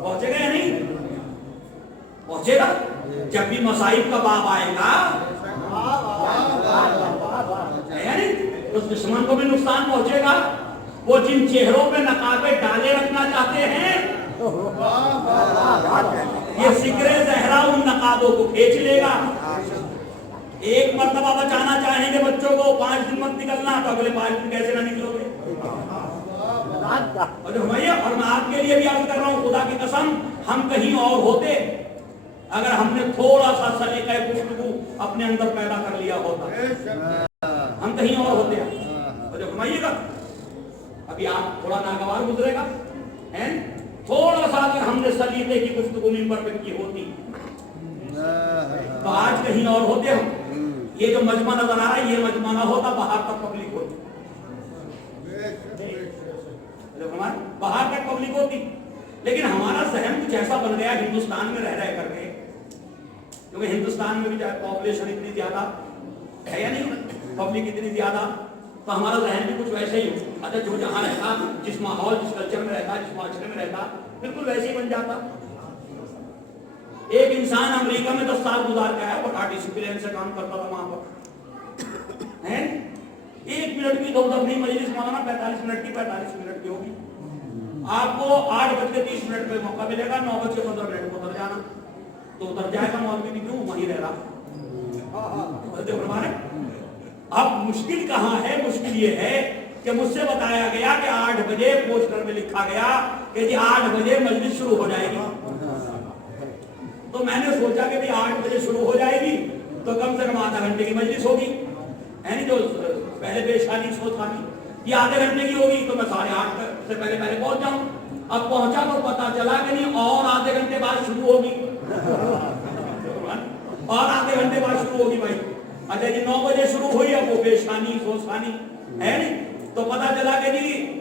پہنچے گا یا نہیں پہنچے گا. جب بھی مصائب کا باب آئے گا یعنی اس دشمن کو بھی نقصان پہنچے گا. وہ جن چہروں پہ نقابے ڈالے رکھنا چاہتے ہیں, یہ ذکر زہرا ان نقابوں کو کھینچ لے گا. ایک مرتبہ بچانا چاہیں گے بچوں کو, 5 دن مت نکلنا, تو اگلے 5 دن کیسے نہ نکلو گے. اور میں آپ کے لیے بھی عرض کر رہا ہوں, خدا کی قسم ہم کہیں اور ہوتے اگر ہم نے تھوڑا سا سلیقہ گفتگو اپنے اندر پیدا کر لیا ہوتا, ہم کہیں اور ہوتے ہیں. اور جو فرمائیے گا ابھی آپ تھوڑا ناگوار گزرے گا, تھوڑا سا اگر ہم نے سلیقے کی گفتگو منبر پہ کی ہوتی تو آج کہیں اور ہوتے ہم. یہ جو مجمع نظر آ رہا ہے یہ مجمع نہ ہوتا, باہر تک پبلک ہوتی, باہر تک پبلک ہوتی. لیکن ہمارا ذہن کچھ ایسا بن گیا ہندوستان میں رہ کر کے, کیونکہ ہندوستان میں بھی پاپولیشن اتنی زیادہ ہے یا نہیں, پبلک اتنی زیادہ, تو ہمارا ذہن بھی کچھ ویسے ہی. اچھا جو جہاں رہتا, جس ماحول جس کلچر میں رہتا, جس معاشرے میں رہتا, بالکل ویسے ہی بن جاتا. ایک انسان امریکہ میں 10 سال گزار کے آیا, بڑا ڈسپلن سے کام کرتا تھا وہاں پر. 1 منٹ کی ادھر نہیں مجلس مولانا 45 منٹ کی 45 منٹ کی ہوگی. آپ کو 8:30 پہ موقع ملے گا, 9:15 کو ادھر جانا, تو ادھر جائے گا مولوی بھی کیوں وہیں رہ رہا. اب مشکل کہاں ہے؟ مشکل یہ ہے کہ مجھ سے بتایا گیا کہ 8 بجے پوسٹر میں لکھا گیا کہ جی 8 بجے مجلس شروع ہو جائے گی. تو میں نے سوچا کہ 8 بجے شروع ہو جائے گی تو کم سے کم آدھا گھنٹے کی مجلس ہوگی, یعنی جو پہلے پیشانی سوچ تھا یہ آدھے گھنٹے کی ہوگی, تو میں 8:30 سے پہلے پہنچ جاؤں. اب پہنچا تو پتا چلا کہ نہیں اور آدھے گھنٹے بعد شروع ہوگی, اور آدھے گھنٹے بعد شروع ہوگی بھائی. اچھا جی 9 بجے شروع ہوئی, اب وہ پیشانی سوچانی ہے نہیں, تو پتا چلا کہ جی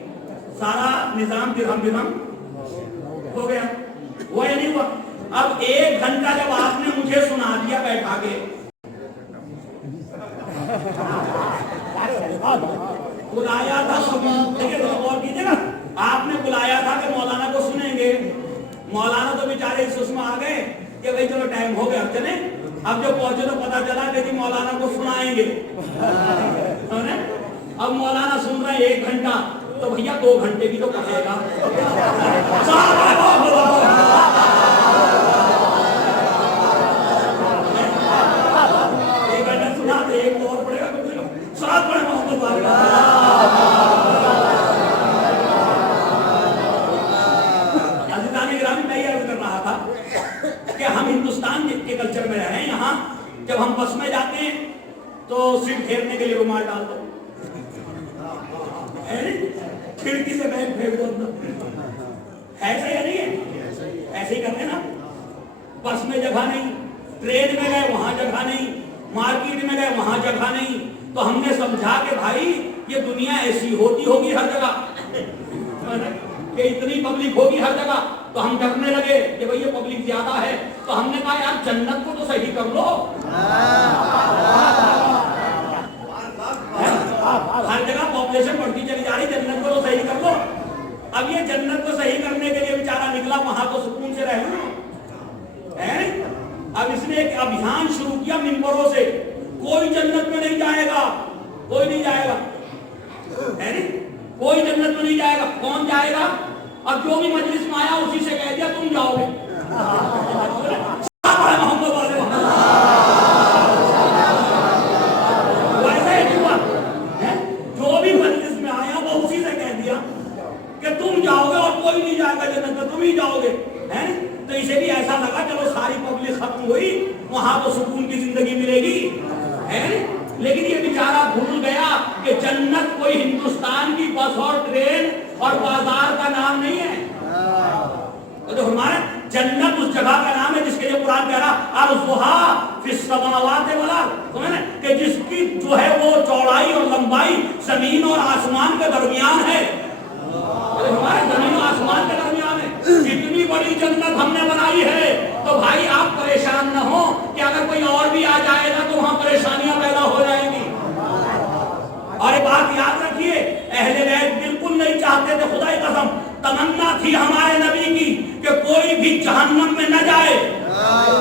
سارا نظام درہم ہو گیا. وہ نہیں ہوا. اب 1 گھنٹہ جب آپ نے مجھے سنا دیا بیٹھا کے, بلایا تھا دیکھیے غور کیجیے نا, آپ نے بلایا تھا کہ مولانا کو سنیں گے, مولانا تو بیچارے اس میں آ گئے کہ بھائی چلو ٹائم ہو گیا چلیں, اب جب پہنچے تو پتا چلا کہ جی مولانا کو سنائیں گے. اب مولانا سن رہے ہیں 1 گھنٹہ, تو بھیا 2 گھنٹے بھی تو پڑے گا. 1 گھنٹہ سنا تو 1 تو اور پڑے گا, ساتھ پڑے محمد عزیزان گرامی, میں یہ عرض کر رہا تھا کہ ہم ہندوستان کے کلچر میں رہے ہیں. یہاں جب ہم بس میں جاتے ہیں تو سیٹ پھیرنے کے لیے رومال ڈال دو, کھڑکی سے بیگ پھیر دو, ایسا یا نہیں ہے؟ ایسے ہی کرتے نا. بس میں جگہ نہیں, ٹرین میں گئے وہاں جگہ نہیں, مارکیٹ میں گئے وہاں جگہ نہیں, تو ہم نے سمجھا کہ بھائی یہ دنیا ایسی ہوتی ہوگی ہر جگہ کہ اتنی پبلک ہوگی ہر جگہ. تو ہم ڈرنے لگے کہ بھئی یہ پبلک زیادہ ہے, تو ہم نے کہا یار جنت کو تو صحیح کر لو, ہر جگہ پاپولیشن بڑھتی چلی جا رہی, جنت کو تو صحیح کر لو. اب یہ جنت کو صحیح کرنے کے لیے بیچارہ نکلا, وہاں تو سکون سے رہ لوں. اب اس نے ایک ابھیان شروع کیا ممبروں سے, کوئی جنت میں نہیں جائے گا, کوئی نہیں جائے گا, کوئی جنت میں نہیں جائے گا. کون جائے گا؟ اب جو بھی مجلس میں آیا اسی سے کہہ دیا تم جاؤ گے. جو بھی مجلس میں آیا وہ اسی سے کہہ دیا کہ تم جاؤ گے, اور کوئی نہیں جائے گا جنت میں, تم ہی جاؤ گے. تو اسے بھی ایسا لگا چلو ساری پبلک ختم ہوئی, وہاں تو سکون کی زندگی ملے گی. لیکن یہ بیچارہ بھول گیا کہ جنت کوئی ہندوستان کی بس اور ٹرین اور بازار کا نام نہیں ہے. تو ہمارا جنت اس جگہ کا نام ہے جس کے لیے قرآن کہہ رہا ارضھا فی السماوات والارض, کہ جس کی جو ہے وہ چوڑائی اور لمبائی زمین اور آسمان کے درمیان ہے. ہمارے زمین و آسمان کے درمیان ہے. اتنی بڑی جنت ہم نے بنائی ہے, تو بھائی آپ پریشان نہ ہو کہ اگر کوئی اور بھی آ جائے گا تو وہاں پریشانیاں پیدا ہو جائیں گی. اور ایک بات یاد رکھیے, اہل بیت بالکل نہیں چاہتے تھے, خدا کی قسم تمنا تھی ہمارے نبی کی کہ کوئی بھی جہنم میں نہ جائے.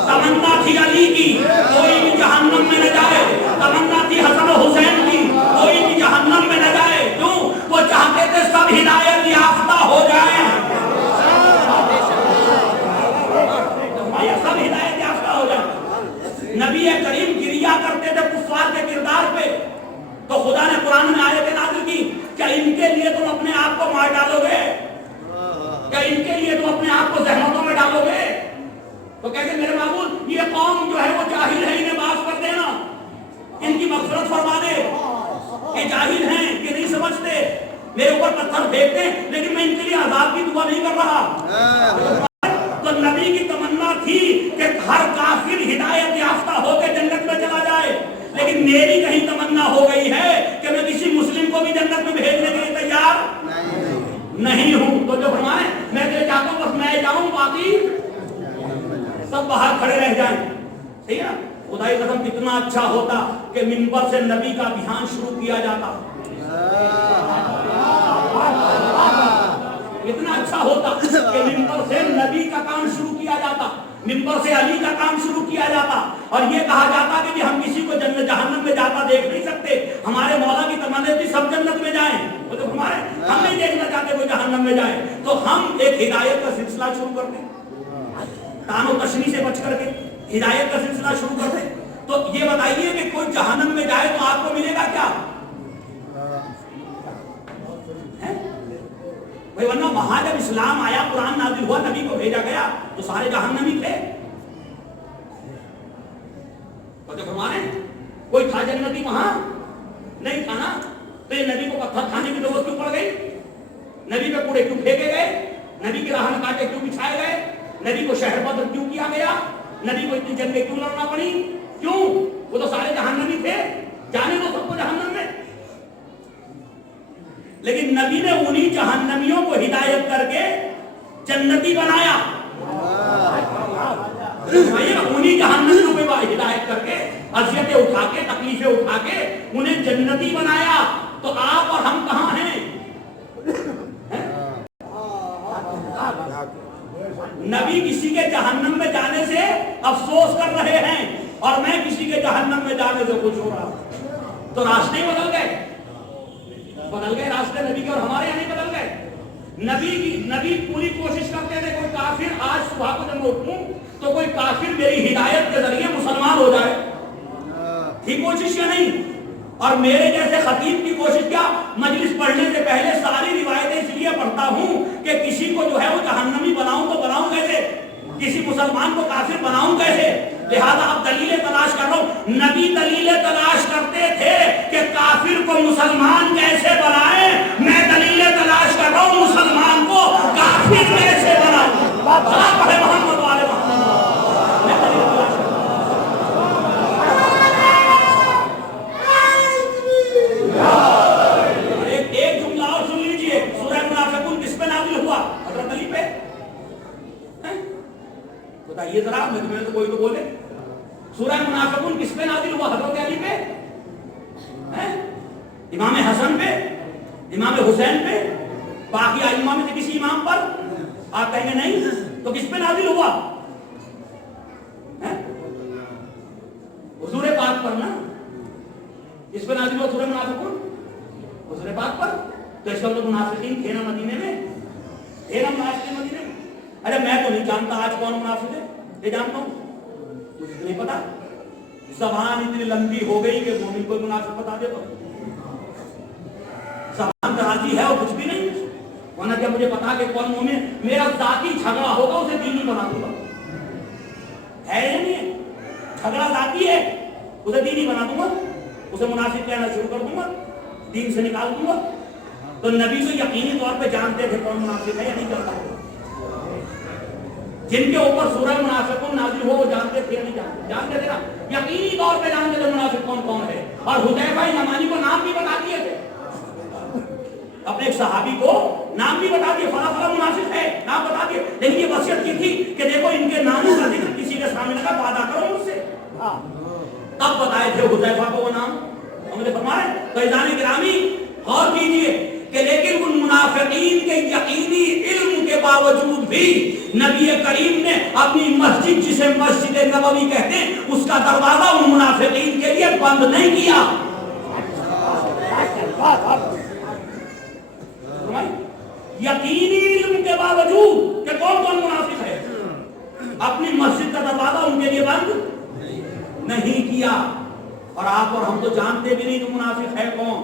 تمنا تھی علی کی, کوئی بھی جہنم میں نہ جائے. تمنا تھی حسن و حسین کی, کوئی بھی جہنم میں نہ جائے. کیوں؟ وہ چاہتے تھے سب ہدایت یافتہ ہو جائیں, سب ہدایت یافتہ ہو جائیں. نبی کریم گریا کرتے تھے کفار کے کردار پہ, تو خدا نے قرآن میں آیت نازل کی, کیا ان کے لیے تم اپنے آپ کو مار ڈالو گے؟ کیا ان کے لیے تم اپنے آپ کو زحمتوں میں ڈالو گے؟ تو کہتے میرے معبود یہ قوم جو ہے وہ جاہل ہے, انہیں معاف کر دینا, ان کی مغفرت فرما دے. یہ جاہل ہیں, یہ نہیں سمجھتے, میرے اوپر پتھر پھینکتے ہیں, لیکن میں ان کے لیے عذاب کی دعا نہیں کر رہا. تو نبی کی تمنا تھی کہ ہر کافر ہدایت یافتہ ہو کے جنت میں چلا جائے, لیکن میری کہیں تمنا ہو گئی ہے کہ میں کسی مسلم کو بھی جنت میں بھیجنے کے لیے تیار نہیں ہوں. تو جو فرمائے میں تو چاہتا ہوں بس میں جاؤں, باقی سب باہر کھڑے رہ جائیں. صحیح ہے. خدا کی قسم کتنا اچھا ہوتا کہ منبر سے نبی کا ابھیان شروع کیا جاتا, اتنا اچھا ہوتا کہ ممبر سے نبی کا کام شروع کیا جاتا, ممبر سے علی کا کام شروع کیا جاتا, اور یہ کہا جاتا کہ ہم کسی کو جنت جہنم میں جاتا دیکھ نہیں سکتے. ہمارے مولا کی تمنا تھی سب جنت میں جائیں, تو ہمارے ہم نہیں دیکھنا چاہتے کوئی جہنم میں جائے. تو ہم ایک ہدایت کا سلسلہ شروع کرتے, تان و تشنی سے بچ کر کے ہدایت کا سلسلہ شروع کرتے. تو یہ بتائیے کہ کوئی جہنم میں جائے تو آپ کو ملے گا کیا؟ بھئی ورنہ وہاں جب اسلام آیا, قرآن نازل ہوا, نبی کو بھیجا گیا, تو سارے جہنمی تھے. تو فرمانے کوئی تھا جنتی وہاں نہیں تھا نا, تو یہ نبی کو پتھر کھانے کی ضرورت کیوں پڑ گئی؟ نبی پہ کوڑے کیوں پھینکے گئے؟ نبی کے راہ میں کانٹے کیوں بچھائے گئے؟ نبی کو شہر بدر کیوں کیا گیا؟ نبی کو اتنی جنگیں کیوں لڑنا پڑی؟ کیوں؟ وہ تو سارے جہنمی تھے, جانے دو سب کو جہنم میں. لیکن نبی نے انہی جہنمیوں کو ہدایت کر کے جنتی بنایا. انہی جہنمیوں کو ہدایت کر کے اذیتیں اٹھا کے تکلیفیں اٹھا کے انہیں جنتی بنایا. تو آپ اور ہم کہاں ہیں؟ نبی کسی کے جہنم میں جانے سے افسوس کر رہے ہیں اور میں کسی کے جہنم میں جانے سے خوش ہو رہا ہوں. تو راستے بدل گئے راستے نبی کے اور ہمارے یہاں نہیں بدل گئے. نبی پوری کوشش کرتے تھے کوئی کافر آج صبح کو جب میں اٹھوں تو کوئی کافر میری ہدایت کے ذریعے مسلمان ہو جائے. تھی کوشش یا نہیں؟ اور میرے جیسے خطیب کی کوشش کیا؟ مجلس پڑھنے سے پہلے ساری روایتیں اس لیے پڑھتا ہوں کہ کسی کو جو ہے وہ جہنمی بناؤں تو بناؤں کیسے، کسی مسلمان کو کافر بناؤں کیسے. لہذا اب دلیلیں تلاش کر رہا ہوں. نبی دلیلیں تلاش کرتے تھے کہ کافر کو مسلمان کیسے بنائیں، میں دلیلیں تلاش کر رہا ہوں مسلمان کو کافر کیسے بناؤں. محمد والے محمد میں دلیلیں تلاش کرتا ہوں. ایک جملہ اور سن لیجئے. سورہ منافقون کس پہ نازل ہوا؟ حضرت علی پہ. بتائیے ذرا، میں تمہیں تو کوئی تو بولے. سورہ منافقون کس پہ نازل ہوا؟ حضرت علی پہ، امام حسن پہ، امام حسین پہ، باقی ائمہ میں سے کسی امام پر؟ آپ کہیں گے نہیں. تو کس پہ نازل ہوا؟ حضور پاک پر نا. کس پہ نازل ہوا سورہ منافقون؟ حضور پاک پر. تو اس وقت منافقین تھے نا مدینے میں، تھے نا منافقین مدینے میں. ارے میں تو نہیں جانتا آج کون منافق ہے، یہ جانتا ہوں مجھے نہیں پتا. زبان اتنی لمبی ہو گئی کہ مومن کو منافق بتا دے تو زبان درازی ہے اور کچھ بھی نہیں. ورنہ کیا مجھے پتا کہ کون مومن. میرا ذاتی جھگڑا ہوگا اسے دینی بنا دوں گا. ہے یا نہیں ہے؟ جھگڑا ذاتی ہے، اسے دینی بنا دوں گا، اسے منافق کہنا شروع کر دوں گا، دین سے نکال دوں گا. تو نبی تو یقینی طور پہ جانتے تھے کون منافق ہے یا نہیں جانتا. جن کے اوپر سورہ منافقون نازل ہو وہ جانتے تھے یا نہیں جانتے؟ جانتے تھے نا، یقینی طور پہ جانتے تھے منافق کون کون ہے. اور حذیفہ یمانی کو نام بھی بتا دیے تھے، اپنے ایک صحابی کو نام بھی بتا دیے، فلاں فلاں منافق ہے، نام بتا دیے. لیکن یہ وصیت کی تھی کہ دیکھو ان کے ناموں کا ذکر کسی کے سامنے کا وعدہ کرو مجھ سے. تب بتائے تھے حذیفہ کو وہ نام. ہم نے فرمایا فیضان گرامی غور کیجیے کہ لیکن ان منافقین کے یقینی علم کے باوجود بھی نبی کریم نے اپنی مسجد جسے مسجد نبوی کہتے ہیں اس کا دروازہ ان منافقین کے لیے بند نہیں کیا. یقینی علم کے باوجود کہ کون کون منافق ہے اپنی مسجد کا دروازہ ان کے لیے بند نہیں کیا. اور آپ اور ہم تو جانتے بھی نہیں کہ منافق ہے کون،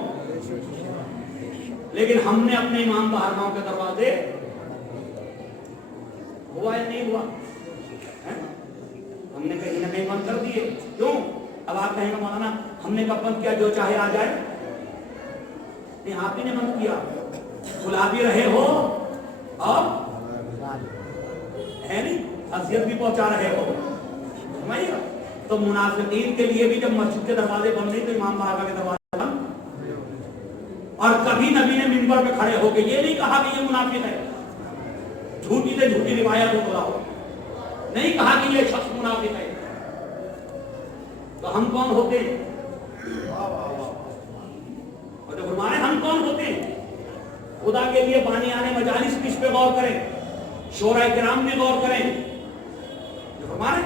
لیکن ہم نے اپنے امام بہرگاہوں کے دروازے ہوا یا نہیں ہوا ہم نے کہیں نہ کہیں بند کر دیے. کیوں؟ اب آپ کہیں گے مولانا ہم نے کب بند کیا، جو چاہے آ جائے. نہیں، آپ ہی نے بند کیا. بلا بھی رہے ہو اور ہے نہیں اذیت بھی پہنچا رہے ہو. سمجھیے گا. تو منافقین کے لیے بھی جب مسجد کے دروازے بند نہیں تو امام بارگاہ کے دروازے بند. اور کبھی نبی نے منبر پہ کھڑے ہو کے یہ نہیں کہا کہ یہ منافق ہے، جھوٹی سے جھوٹی روایت ہو، نہیں کہا کہ یہ شخص منافق ہے. تو ہم کون ہوتے ہیں؟ اور جو فرمائے ہم کون ہوتے ہیں؟ خدا کے لیے بانی آنے مجالس بھی اس پہ غور کریں، شورا کرام بھی غور کریں. جو فرمائے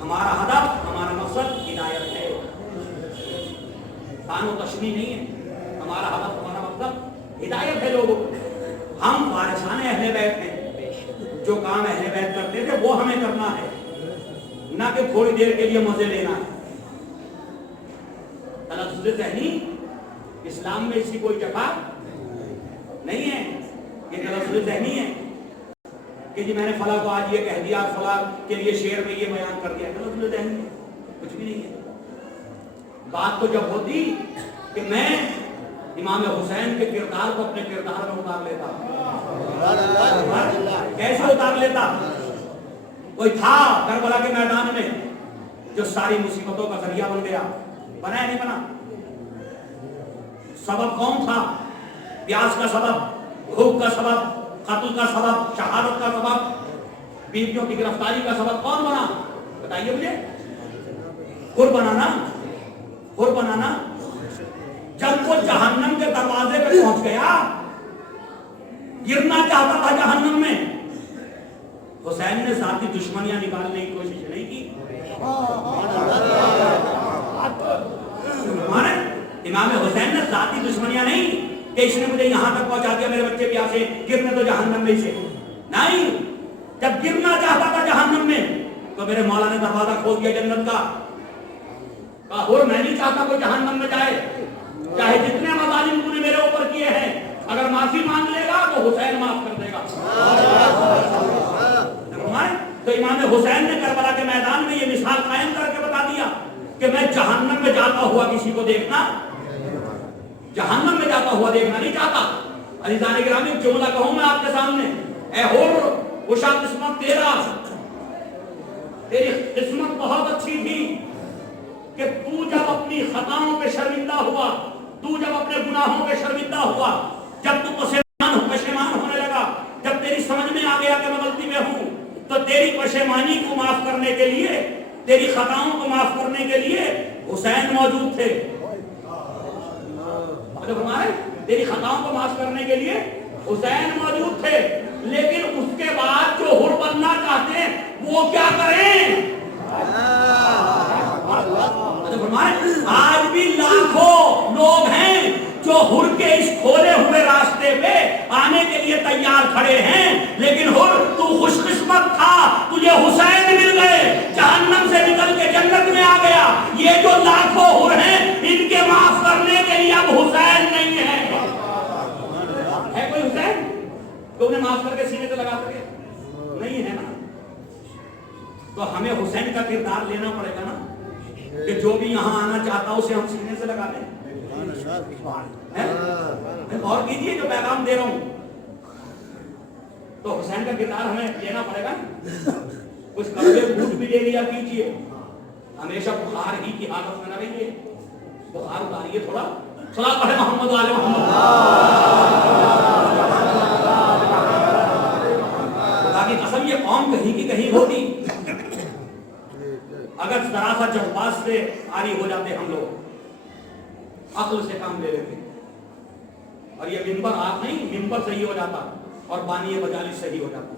ہمارا ہدف، ہمارا مقصد ہدایت ہے، تان و تشریح نہیں ہے. ہمارا ہدف، ہمارا مقصد ہدایت ہے لوگوں. ہم وارثان اہل بیت ہیں، جو کام اہل بیت کرتے تھے وہ ہمیں کرنا ہے، نہ کہ تھوڑی دیر کے لیے مزے لینا ہے. تلفظ ذہنی اسلام میں اس کی کوئی جگہ نہیں ہے. یہ تلفظ ذہنی ہے کہ جی میں نے فلاں کو آج یہ کہہ دیا، فلاں کے لیے شعر میں یہ بیان کر دیا. تلفظ ذہنی ہے، کچھ بھی نہیں ہے. بات تو جب ہوتی کہ میں امام حسین کے کردار کو اپنے کردار میں اتار لیتا. کیسے اتار لیتا؟ کوئی تھا کربلا کے میدان میں جو ساری مصیبتوں کا ذریعہ بن گیا، بنا یا نہیں بنا؟ سبب کون تھا؟ پیاس کا سبب، بھوک کا سبب، قتل کا سبب، شہادت کا سبب، بیویوں کی گرفتاری کا سبب کون بنا؟ بتائیے مجھے. خور بنانا، خور بنانا. جب وہ جہنم کے دروازے پہ پہنچ گیا، گرنا چاہتا تھا جہنم میں، حسین نے ذاتی دشمنیاں نکالنے کی کوشش نہیں کی. امام حسین نے ذاتی دشمنیاں نہیں کہ اس نے مجھے یہاں تک پہنچا دیا، میرے بچے پیاسے، گرنے تو جہنم میں سے نہیں. جب گرنا چاہتا تھا جہنم میں تو میرے مولا نے دروازہ کھول دیا جنت کا. کہا اور میں نہیں چاہتا کوئی جہنم میں جائے، چاہے جتنے مظالم تو نے میرے اوپر کیے ہیں، اگر معافی مانگ لے گا تو حسین معاف کر دے گا. تو امام حسین نے کربلا کے میدان میں یہ مثال قائم کر کے بتا دیا کہ میں جہنم میں جاتا ہوا کسی کو دیکھنا، جہنم میں جاتا ہوا دیکھنا نہیں چاہتا. عزیزان گرامی جملہ کہوں میں آپ کے سامنے، اے ہور خوشا قسمت تیرا، تیری قسمت بہت اچھی تھی کہ تو جب اپنی خطاؤں پہ شرمندہ ہوا، تو جب اپنے گناہوں پہ شرمندہ ہوا، جب تو پشیمان ہونے لگا، جب تیری سمجھ میں آ گیا کہ میں غلطی میں ہوں، تو تیری پشیمانی کو معاف کرنے کے لیے، تیری خطاؤں کو معاف کرنے کے لیے حسین موجود تھے. تیری خطاؤں کو معاف کرنے کے لیے حسین موجود تھے. لیکن اس کے بعد جو حر بننا چاہتے ہیں وہ کیا کریں؟ آج بھی لاکھوں لوگ ہیں جو حر کے اس کھولے ہوئے راستے پہ آنے کے لیے تیار کھڑے ہیں، لیکن حر تو خوش قسمت تھا، تجھے حسین مل گئے، جہنم سے نکل کے جنت میں آ گیا. یہ جو لاکھوں حر ہیں ان کے معاف کرنے کے لیے اب حسین نہیں ہے. ہے کوئی حسین تو انہیں معاف کر کے سینے سے لگا سکے؟ نہیں ہے نا. تو ہمیں حسین کا کردار لینا پڑے گا نا کہ جو بھی یہاں آنا چاہتا اسے ہم سینے سے لگا دیں. اور کیجئے جو پیغام دے رہا ہوں، تو حسین کا کردار ہمیں لینا پڑے گا. کچھ کڑوے گھونٹ بھی لے لیا کیجئے، ہمیشہ بخار ہی کی حالت میں نہ رہیے، بخار اتاریے تھوڑا. صلاۃ پڑھے محمد و آل محمد. خدا کی قسم یہ قوم کہیں کی کہیں ہوتی اگر ذرا سا جذبات سے عاری ہو جاتے ہم لوگ، عقل سے کام لے لیتے. اور یہ منبر آپ نہیں، منبر صحیح ہو جاتا اور بانی مجالس صحیح ہو جاتا.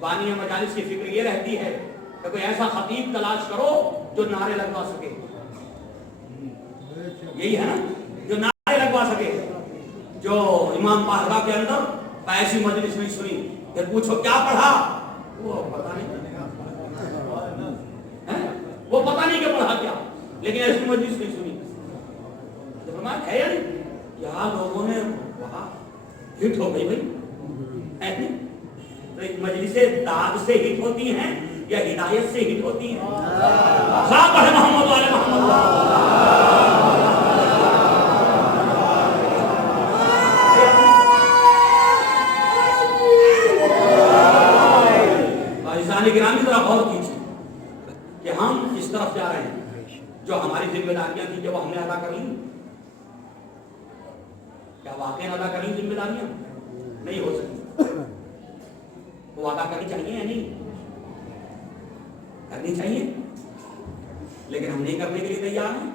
بانی مجالس کی فکر یہ رہتی ہے کہ کوئی ایسا خطیب تلاش کرو جو نعرے لگوا سکے. یہی ہے نا، جو نعرے لگوا سکے. جو امام باہرہ کے اندر ایسی مجلس نہیں سنی کہ پوچھو کیا پڑھا، وہ پتہ نہیں، وہ پتہ نہیں کہ پڑھا کیا، لیکن ایسی مجلس نہیں سنی. ہے یا نہیں؟ یہاں لوگوں نے وہاں ہٹ ہو گئی بھائی. مجلسیں داد سے ہٹ ہوتی ہیں یا ہدایت سے ہٹ ہوتی ہیں؟ صاحب ہے محمد والے محمد. گرامی ذرا غور کیجیے کہ ہم اس طرف جا رہے ہیں، جو ہماری ذمہ داریاں تھیں کہ وہ ہم نے ادا کر لی. کیا واقعی ادا کر لی ذمہ داریاں؟ نہیں ہو سکتی. وہ ادا کرنی چاہیے یا نہیں؟ کرنی چاہیے، لیکن ہم نہیں کرنے کے لیے تیار ہیں.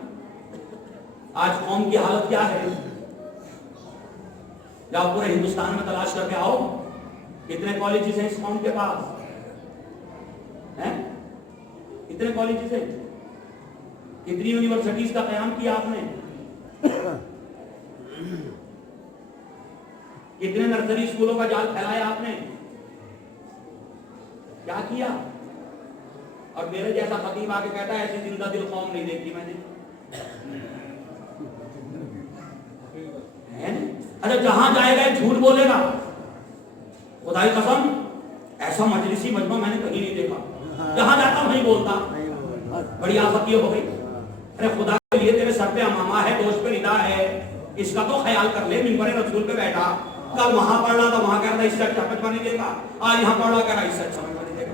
آج قوم کی حالت کیا ہے؟ جب پورے ہندوستان میں تلاش کر کے آؤ کتنے کالجز ہیں اس قوم کے پاس؟ کتنے کالجز ہیں؟ کتنی یونیورسٹیز کا قیام کیا آپ نے؟ کتنے نرسری اسکولوں کا جال پھیلایا آپ نے؟ کیا کیا؟ اور میرے جیسا خطیب آ کے کہتا ہے ایسی زندہ دل قوم نہیں دیکھی میں نے. اچھا جہاں جائے گا جھوٹ بولے گا. خدا کی قسم ایسا مجلسی مجمع میں نے کہیں نہیں دیکھا. جہاں جاتا ہوں نہیں بولتا. بڑی آفت یہ ہو گئی. ارے خدا کے لیے تیرے سر پہ امامہ ہے، دوست پہ ندا ہے، اس کا تو خیال کر لے. منبر رسول پہ بیٹھا، کل وہاں پڑھ رہا تھا، وہاں کہہ رہا تھا اس سے اچھا مجمع نہیں دے گا. آج یہاں پڑھ رہا کہہ رہا اس سے اچھا مجمع نہیں دے گا.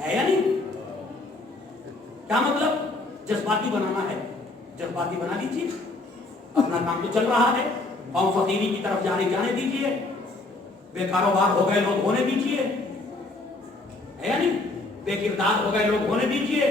ہے یا نہیں؟ کیا مطلب؟ جذباتی بنانا ہے، جذباتی بنا دیجیے. اپنا کام تو چل رہا ہے، قوم فقیری کی طرف جانے دیجیے. بے کاروبار ہو گئے لوگ ہونے دیجیے. ہے یا نہیں؟ بے کردار ہو گئے لوگ ہونے دیجیے.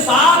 7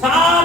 7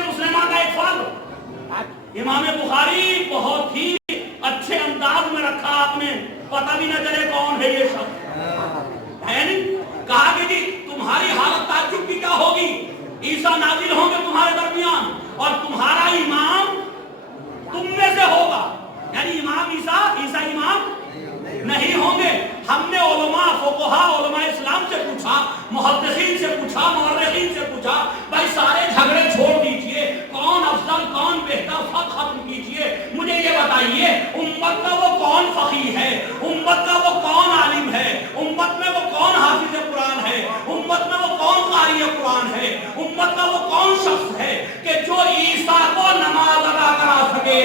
سے مسلمہ کا ایک فرق. امام بخاری بہت ہی اچھے انداز میں رکھا آپ نے, پتہ بھی نہ چلے کون ہے یہ شخص, ہے نہیں. کہا کہ جی تمہاری حالت تعجب کی کیا ہوگی, عیسیٰ نازل ہوں گے تمہارے درمیان اور تمہارا امام تم میں سے ہوگا, یعنی امام عیسیٰ امام نہیں ہوں گے. ہم نے علماء فقہا علماء اسلام سے پوچھا, محدثین سے پوچھا, مورخین سے پوچھا, بھائی سارے جھگڑے چھوڑ دیجئے, کون افضل کون بہتر سب ختم کیجئے, مجھے یہ بتائیے امت کا وہ کون فقیہ ہے, امت کا وہ کون عالم ہے, امت میں وہ کون حافظ قرآن ہے, امت میں وہ کون قاری قرآن ہے, امت کا وہ کون شخص ہے کہ جو عیسیٰ کو نماز ادا کرا سکے.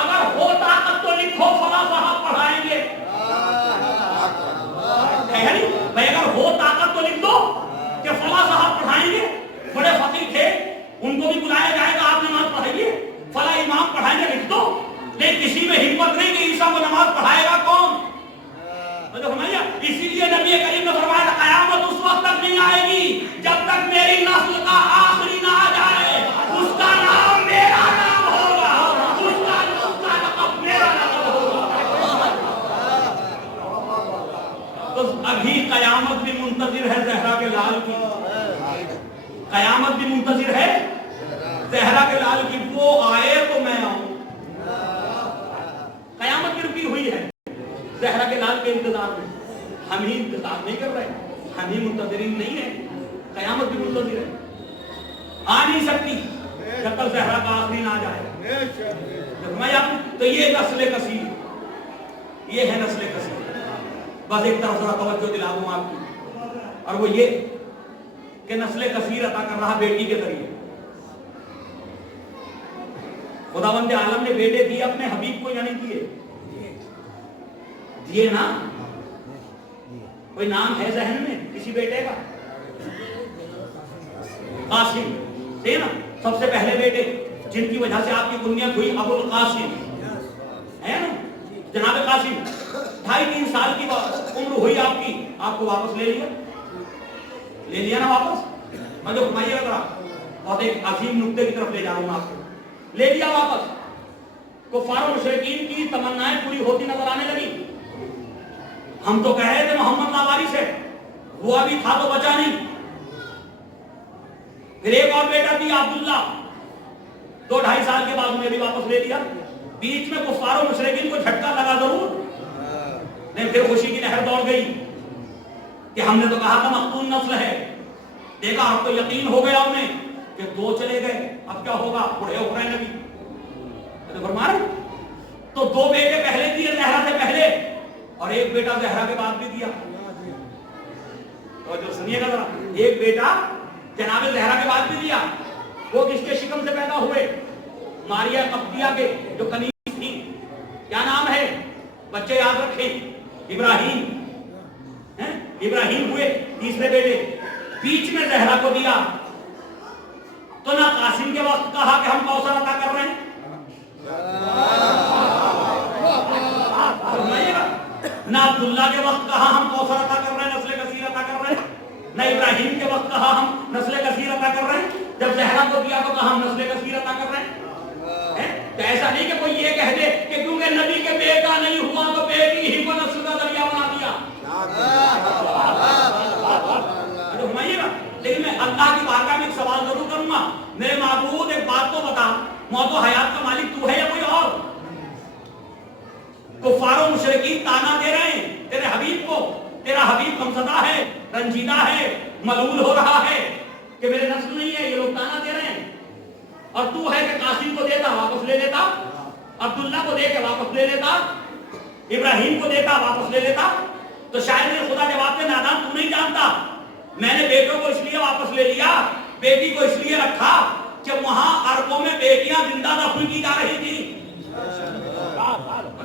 اگر ہو طاقت تو لکھو فلاں صاحب پڑھائیں گے, بھائی اگر ہو طاقت تو لکھ دو کہ فلاں صاحب پڑھائیں گے, بڑے فقیر تھے ان کو بھی بلایا جائے گا, آپ نماز پڑھائیے, فلاں امام پڑھائیں گے, لکھ دو. لیکن کسی میں ہمت نہیں کہ عیسیٰ کو نماز پڑھائے گا کون. اسی لیے نبی کریم نے فرمایا قیامت اس وقت تک نہیں آئے گی جب تک میری نسل کا آخری نہ آ جائے, اس کا نام میرا نام ہوگا, اس کا لقب میرا لقب ہوگا. تو ابھی قیامت بھی منتظر ہے زہرا کے لال کی, قیامت بھی منتظر ہے زہرا کے لال کی. وہ آئے تو میں آؤں. قیامت کی رکی ہوئی ہے زہرا کے لال کے انتظار میں. ہم ہی انتظار نہیں کر رہے, ہم ہی منتظرین نہیں ہیں. قیامت بھی منتظر ہے, آ نہیں سکتی جب تک زہرا کا آخری نہ آ جائے. تو یہ نسل کثیر, یہ ہے نسل کثیر. بس ایک طرف ذرا توجہ دلا دوں آپ کی, اور وہ یہ کہ نسل کثیر عطا کر رہا بیٹی کے ذریعے. خداوند عالم نے بیٹے دیے اپنے حبیب کو یا نہیں دیے؟ دیے نا. کوئی نام ہے ذہن میں کسی بیٹے کا؟ قاسم تھے نا سب سے پہلے بیٹے, جن کی وجہ سے آپ کی کنیت ہوئی ابو القاسم, ہے نا. جناب قاسم 2.5-3 سال کی عمر ہوئی آپ کی, آپ کو واپس لے لیا نا واپس. میں جو فرمائیے گا بہت ایک عظیم نقطے کی طرف لے جا رہا ہوں آپ کو. لے لیا واپس. کفار و مشرکین کی تمنائیں پوری ہوتی نظر آنے لگی. ہم تو کہہ رہے تھے محمد لاوارث ہے, ہوا بھی تھا تو بچا نہیں. پھر ایک اور بیٹا دیا عبداللہ, 2-2.5 سال کے بعد انہیں بھی واپس لے لیا. بیچ میں کفار و مشرکین کو جھٹکا لگا ضرور, نہیں پھر خوشی کی لہر دوڑ گئی کہ ہم نے تو کہا تھا مختون نسل ہے. دیکھا اب تو یقین ہو گیا انہیں کہ 2 چلے گئے, اب کیا ہوگا, بڑھے ہو رہے نبی. تو 2 بیٹے پہلے دیے زہرا سے پہلے, اور ایک بیٹا زہرا کے بعد بھی دیا. تو جو سنیے گا ذرا, ایک بیٹا جناب زہرا کے بعد بھی دیا. وہ کس کے شکم سے پیدا ہوئے؟ ماریا قبطیہ کے جو کنیز تھی. کیا نام ہے؟ بچے یاد رکھیں, ابراہیم. ابراہیم ہوئے تیسرے بیٹے. بیچ میں زہرا کو دیا تو نہ قاسم کے وقت کہا کہ ہم کوثر عطا کر رہے ہیں, نہ عبداللہ کے وقت کہا ہم کوثر عطا کر رہے ہیں, نسل کثیر عطا کر رہے ہیں, نہ ابراہیم کے وقت کہا ہم نسل کثیر عطا کر رہے ہیں. جب زہرا کو دیا تو کہا ہم نسل کثیر عطا کر رہے ہیں. تو ایسا نہیں کہ کوئی یہ کہہ دے کہ کیونکہ نبی کے بیٹا نہیں ہوا تو بیٹی ہی کو نسل کا ذریعہ بنا دیا. لیکن میں اللہ کی بارگاہ میں ایک سوال ضرور کروں گا, میرے معبود ایک بات تو بتا, موت و حیات کا مالک تو ہے یا کوئی اور؟ کفار و مشرکین تانا دے رہے ہیں تیرے حبیب کو, تیرا حبیب غمزدہ ہے, رنجیدہ ہے, ملول ہو رہا ہے کہ میرے نسل نہیں ہے, یہ لوگ تانا دے رہے ہیں. اور تو ہے کہ قاسم کو دیتا واپس لے لیتا, عبداللہ کو دے کے واپس لے لیتا, ابراہیم کو دیتا واپس لے لیتا. تو شاید خدا جواب دے, نادان تو نہیں جانتا, میں نے بیٹوں کو اس لیے واپس لے لیا, بیٹی کو اس لیے رکھا کہ وہاں عربوں میں بیٹیاں زندہ دفن کی جا رہی تھی.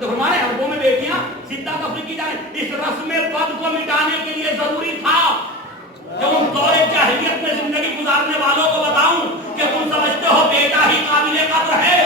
تو ہمارے عربوں میں بیٹیاں زندہ دفن کی جا رہی. اس رسم بد کو مٹانے کے لیے ضروری تھا کہ ان دور جاہلیت میں زندگی گزارنے والوں کو بتاؤں کہ تم سمجھتے ہو بیٹا ہی قابل قدر ہے.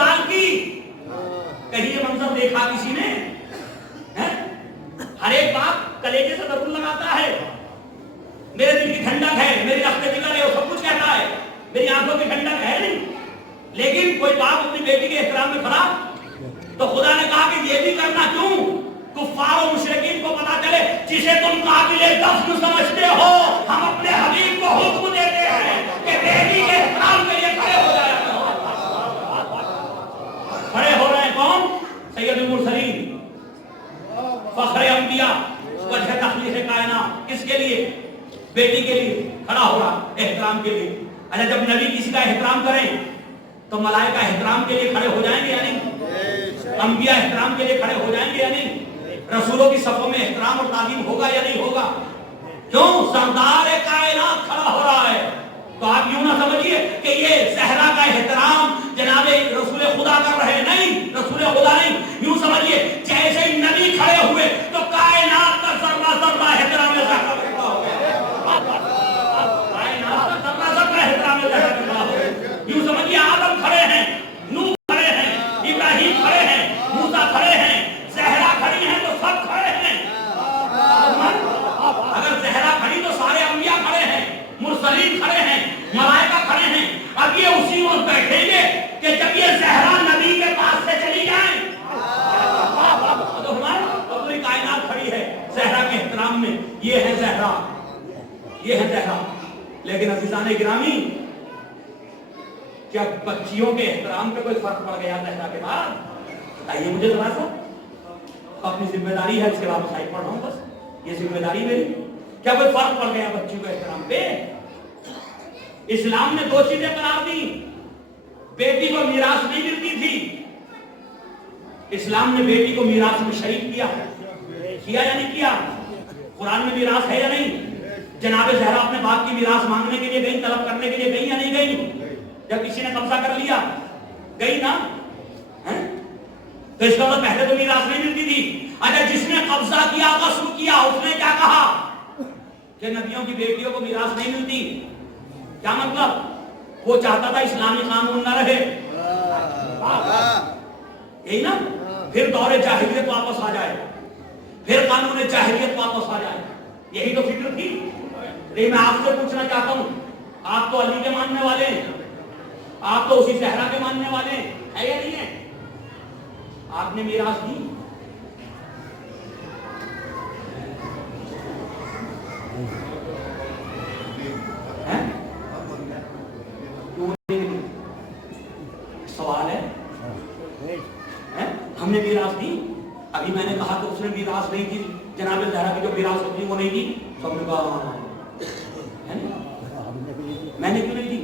سال کی. کہیں یہ منظر دیکھا کسی نے؟ ہر ایک باپ کلیجے سے ضرور لگاتا ہے، میرے دل کی ٹھنڈک ہے، میری رخت جگر ہے، وہ سب کچھ کہتا ہے، میری آنکھوں کی ٹھنڈک ہے نہیں. لیکن کوئی باپ اپنی بیٹی کے احترام میں کھڑا تو خدا نے کہا کہ یہ بھی کرنا کیوں؟ کفار و مشرکین کو پتا چلے جسے تم قابل دفن سمجھتے ہو، ہم اپنے حبیب کو حکم دیتے ہیں کہ بیٹی کے احترام کے لیے کھڑے ہو جائے. کھڑے ہو رہے ہیں کون؟ سید المرسلین، فخر انبیاء، وجہ تخلیق کائنات. کس کے لیے؟ بیٹی کے لیے کھڑا ہو رہا، احترام کے لیے. اچھا جب نبی کسی کا احترام کریں تو ملائکہ احترام کے لیے کھڑے ہو جائیں گے یا نہیں؟ انبیاء احترام کے لیے کھڑے ہو جائیں گے یا نہیں؟ رسولوں کی صفوں میں احترام اور تعظیم ہوگا یا نہیں ہوگا؟ کیوں؟ سردار کائنات کھڑا ہو رہا ہے. تو آپ یوں نہ سمجھیے کہ یہ زہرا کا احترام جناب رسول خدا کر رہے، نہیں، رسول خدا نہیں. یوں سمجھیے جیسے ہی نبی کھڑے ہوئے تو کائنات کا ذرہ ذرہ احترام زہرا پیدا ہو گیا. کائنات کا ذرہ ذرہ احترام زہرا پیدا ہو گیا. یوں سمجھیے آدم کھڑے ہیں، نوح کھڑے ہیں، ابراہیم کھڑے ہیں، موسیٰ کھڑے ہیں، زہرا کھڑی ہیں تو سب کھڑے ہیں. اگر زہرا کھڑی تو سارے انبیاء کھڑے ہیں، مرسلین کھڑے ہیں، ملائکہ کھڑے ہیں. اب یہ اسی وقت بیٹھیں گے کہ جب یہ زہرا نبی کے پاس سے چلی جائیں تو ہماری پوری کائنات کھڑی ہے زہرا کے احترام میں. یہ ہے زہرا، یہ ہے زہرا. لیکن عزیزان گرامی، کیا بچیوں کے احترام پہ کوئی فرق پڑ گیا زہرا کے بعد؟ بتائیے مجھے ذرا سا. اپنی ذمہ داری ہے، اس کے بعد مسائل پڑھ رہا ہوں، بس یہ ذمہ داری میری. کیا کوئی فرق پڑ گیا بچیوں کے احترام پہ؟ اسلام نے دو چیزیں قرار دی. بیٹی کو میراث نہیں ملتی تھی، اسلام نے بیٹی کو میراث میں شریک کیا یا نہیں کیا؟ قرآن میں میراث ہے یا نہیں؟ جناب زہرا اپنے باپ کی میراث مانگنے کے لیے گئی، طلب کرنے کے لیے گئی یا نہیں گئی؟ جب کسی نے قبضہ کر لیا گئی نا. تو اس کا تو پہلے تو میراث نہیں ملتی تھی. اچھا جس نے قبضہ کیا، غصب کیا، اس نے کیا کہا کہ نبیوں کی بیٹیوں کو میراث نہیں ملتی؟ کیا مطلب؟ وہ چاہتا تھا اسلامی قانون نہ رہے، یہی نا. پھر دور جاہلیت واپس آ جائے، پھر قانون جاہلیت واپس آ جائے، یہی تو فکر تھی. لیکن میں آپ سے پوچھنا چاہتا ہوں، آپ تو علی کے ماننے والے ہیں، آپ تو اسی زہرا کے ماننے والے ہیں، ہے یا نہیں ہے؟ آپ نے میراث دی؟ سوال ہے، ہم نے میراث دی؟ ابھی میں نے کہا کہ اس نے میراث نہیں دی، جناب زہرا کی جو میراث ہوتی وہ نہیں دی. سب نے کہا میں نے کیوں نہیں دی؟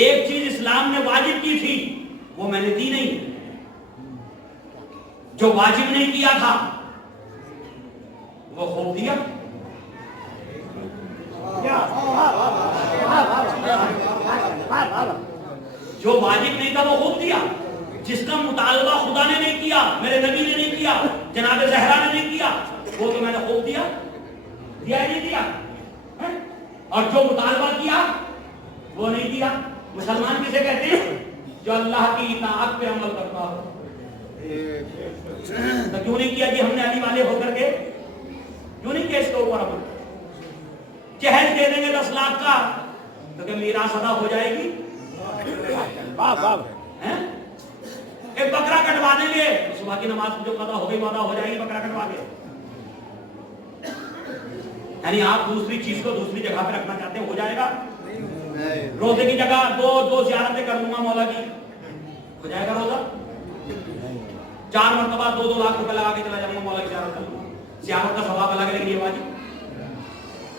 ایک چیز اسلام نے واجب کی تھی وہ میں نے دی نہیں. جو واجب نہیں کیا تھا وہ خوب دیا. جو واجب نہیں تھا وہ خوب دیا. جس کا مطالبہ خدا نے نہیں کیا، میرے نبی نے نہیں کیا، جناب زہرا نے نہیں کیا، وہ تو میں نے خوب دیا. دیا نہیں دیا؟ اور جو مطالبہ کیا وہ نہیں دیا. مسلمان کسے کہتے ہیں؟ جو اللہ کی اطاعت پہ عمل کرتا ہو. تو کیوں نہیں کیا جی ہم نے علی والے ہو کر کے؟ کیوں نہیں کیا اس کے اوپر عمل؟ جہیز دے دیں گے 10 لاکھ کا تو کہ میراث ادا ہو جائے گی؟ ایک بکرا کٹوا دیں گے، صبح کی نماز جو قضا ہو گئی وعدہ ہو جائے گی بکرا کٹوا کے. یعنی آپ دوسری چیز کو دوسری جگہ پہ رکھنا چاہتے ہیں، ہو جائے گا؟ روزے کی جگہ دو زیارتیں کر دوں گا مولا کی، ہو جائے گا روزہ؟ 4 مرتبہ 2 لاکھ روپے لگا کے چلا جاؤں گا مولا کی زیارت کروں، زیارت کا ثواب الگ ہے لیکن یہ واجب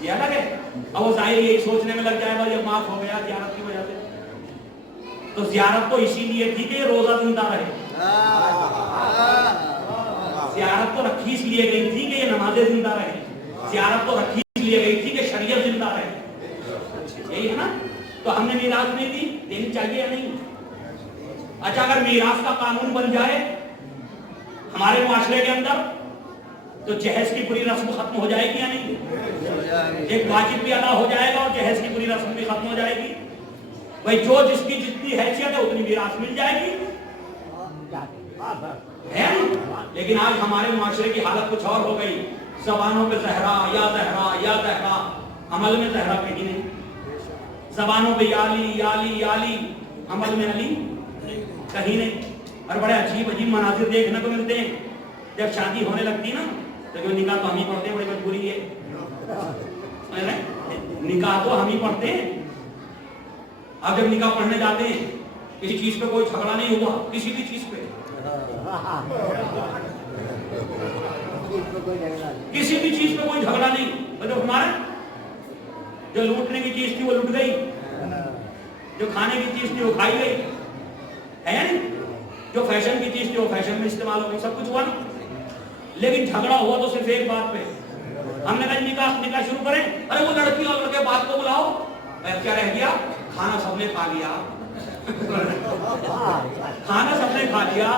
یہ الگ ہے. اب وہ ظاہر یہی سوچنے میں لگ جائے گا یہ معاف ہو گیا زیارت کی وجہ سے. تو زیارت تو اسی لیے تھی کہ یہ روزہ زندہ رہے. زیارت تو رکھی اس لیے گئی تھی کہ یہ نمازیں زندہ رہے. زیارت تو رکھی اس لیے گئی تھی کہ شریعت زندہ رہے. یہی ہے نا. تو ہم نے میراث نہیں دی، دینی چاہیے یا نہیں؟ اچھا اگر میراث کا قانون بن جائے ہمارے معاشرے کے اندر تو جہیز کی پوری رسم ختم ہو جائے گی یا نہیں؟ ایک واجب بھی ادا ہو جائے گا اور جہیز کی پوری رسم بھی ختم ہو جائے گی. بھائی جو جس کی جتنی حیثیت ہے اتنی میراث مل جائے گی ہے. لیکن آج ہمارے معاشرے کی حالت کچھ اور ہو گئی. زبانوں پہ زہرا یا زہرا یا زہرا, عمل میں زہرا کہیں نہیں. زبانوں پہ یالی یالی یالی, عمل میں علی کہیں نہیں. اور بڑے عجیب عجیب مناظر دیکھنے کو ملتے ہیں. جب شادی ہونے لگتی نا تو جو نکاح تو ہم ہی پڑھتے ہیں, بڑی مجبوری ہے, نکاح تو ہم ہی پڑھتے ہیں. اب جب نکاح پڑھنے جاتے ہیں کسی چیز پہ کوئی جھگڑا نہیں ہوا, کسی بھی چیز پہ, کسی بھی چیز پہ کوئی جھگڑا نہیں. مطلب ہمارا جو لوٹنے کی چیز تھی وہ لوٹ گئی, جو کھانے کی چیز تھی وہ کھائی گئی, ہے نہیں, جو فیشن کی چیز تھی وہ فیشن میں استعمال ہو گئی, سب کچھ ہوا نا. لیکن جھگڑا ہوا تو صرف ایک بات پہ. ہم نے کہا نکاح شروع کریں, ارے وہ لڑکی اور لڑکے بات کو بلاؤ, کیا رہ گیا, کھانا سب نے کھا لیا, کھانا سب نے کھا لیا,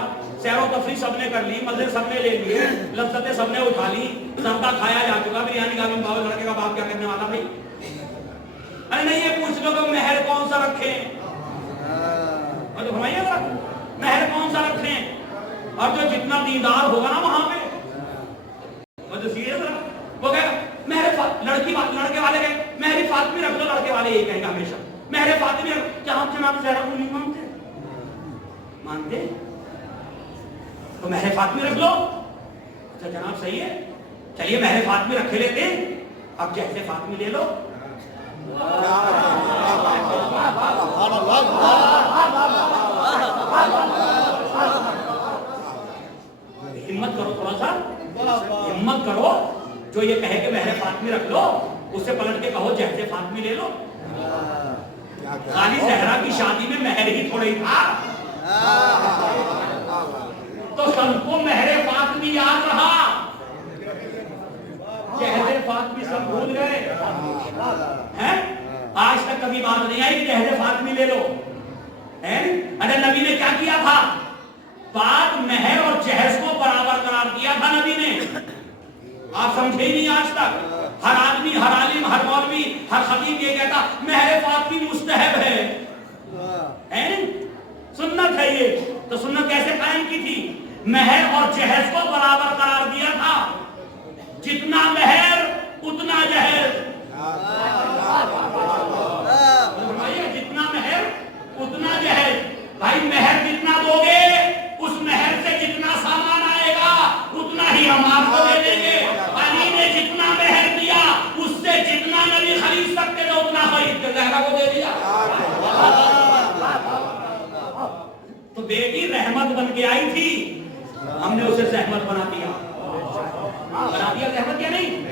سیر و تفریح سب نے کر لی, مزے سب نے لے لیے, لذتیں سب نے اٹھا لی, سب کا کھایا جا چکا, بریانی کا بھی باؤ, لڑکے کا باپ کیا کرنے والا بھائی. ارے نہیں, یہ پوچھ لو کہ مہر کون سا رکھیں, اور تو فرمائیے گا مہر کون سا رکھیں, اور جو جتنا دیندار ہوگا نا وہاں پہ, اور جو سیریس رہا وہ کہے گا مہر لڑکی لڑکے والے کہیں مہر فاطمی رکھ دو, لڑکے والے یہی کہیں گے ہمیشہ مہر فاطمی رکھ. کیا ہم جناب زہرا کو نہیں مانتے, مانتے تو مہر فاطمی رکھ لو. اچھا جناب صحیح ہے, چلیے مہر فاطمی رکھے لیتے ہیں, اب جہیز فاطمی لے لو. ہمت کرو, تھوڑا سا ہمت کرو, جو یہ کہے کہ مہر فاطمی رکھ لو اس سے پلٹ کے کہو جہیز فاطمی لے لو. خالی زہرا کی شادی میں مہر ہی تھوڑا ہی تھا, تو سب کو مہر فاطمی یاد رہا, جہیز فاطمی سب بھول گئے ہیں. آج تک کبھی بات نہیں آئی کہ جہیز فاطمی لے لو. ارے نبی نے کیا کیا تھا, بات مہر اور جہیز کو برابر قرار دیا تھا نبی نے. آپ سمجھے ہی نہیں آج تک. ہر آدمی, ہر عالم, ہر مولوی, ہر خطیب یہ کہتا مہر فاطمی مستحب ہے, سنت ہے یہ. تو سنت کیسے قائم کی تھی, مہر اور جہیز کو برابر قرار دیا تھا, جتنا مہر اتنا جہیز. جتنا مہر اتنا جہیز. بھائی مہر جتنا دو گے اس مہر سے جتنا سامان آئے گا اتنا ہی ہم آپ کو دے دیں گے. علی نے جتنا مہر دیا اس سے جتنا نبی خرید سکتے تھے اتنا خرید کے زہرا کو دے دیا. تو بیٹی رحمت بن کے آئی تھی, ہم نے اسے زحمت بنا دیا. زحمت کیا نہیں.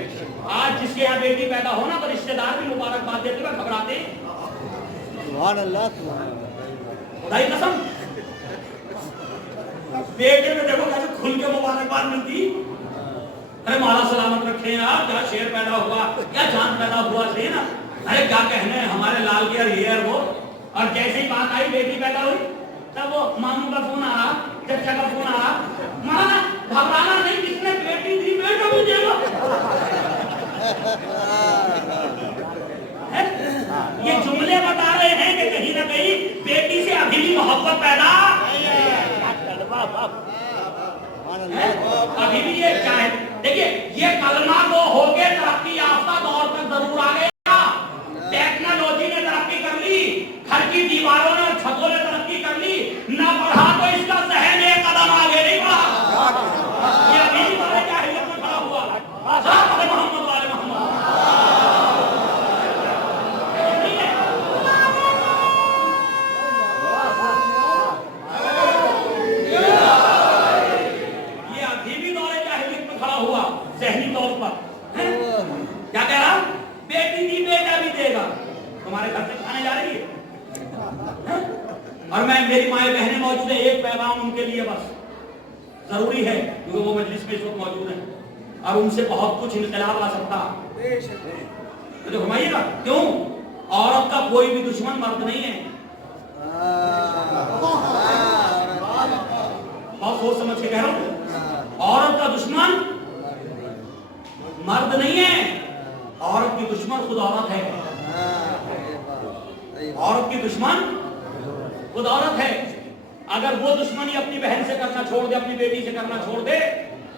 آج جس کے یہاں بیٹی پیدا ہونا تو رشتہ دار بھی مبارکباد دیتے ہوئے گھبراتے ہیں. سبحان اللہ, خدائی قسم. بیٹے میں دیکھو کیسے کھل کے مبارکباد ملتی. ارے مولا سلامت رکھے آپ, کیا شیر پیدا ہوا, کیا چاند پیدا ہوا سے نا. ارے کیا کہنے ہمارے لال گیا یہ ہے وہ. اور جیسے ہی بات آئی بیٹی پیدا ہوئی تب وہ ماموں کا فون آ رہا, چچا کا فون آ رہا, مانا گھبرانا نہیں, کس نے بیٹی دی بیٹا بھی دے گا. یہ جملے بتا رہے ہیں کہ کہیں نہ کہیں بیٹی سے ابھی بھی محبت پیدا, ابھی بھی یہ چاہے. دیکھیے یہ کلمہ کو ہو کے ترقی یافتہ دور تک ضرور آ گیا. ٹیکنالوجی نے ترقی کر لی, گھر کی دیواروں نے اور چھتوں نے ترقی کر لی, نہ پڑھا تو اس کا ذہن ایک قدم آگے نہیں بڑھا. یہ ابھی بھی بڑے جاہلیت میں کھڑا ہوا. محمد والے محمد ذہنی طور پر. کیا کہہ رہا, بیٹی دی بیٹا بھی دے گا. تمہارے گھر سے کھانے جا رہی ہے, اور میں میری مائیں بہنیں موجود ہیں, ایک پیغام ان کے لیے بس ضروری ہے کیونکہ وہ مجلس میں اس وقت موجود ہیں اور ان سے بہت کچھ انقلاب آ سکتا. تو فرمائیے گا کیوں, عورت کا کوئی بھی دشمن مرد نہیں ہے. بہت سوچ سمجھ کے کہہ رہا ہوں, عورت کا دشمن مرد نہیں ہے, عورت کی دشمن خود عورت ہے. عورت کی دشمن خود عورت ہے، اگر وہ دشمنی اپنی بہن سے کرنا چھوڑ دے، اپنی بیٹی سے کرنا چھوڑ دے،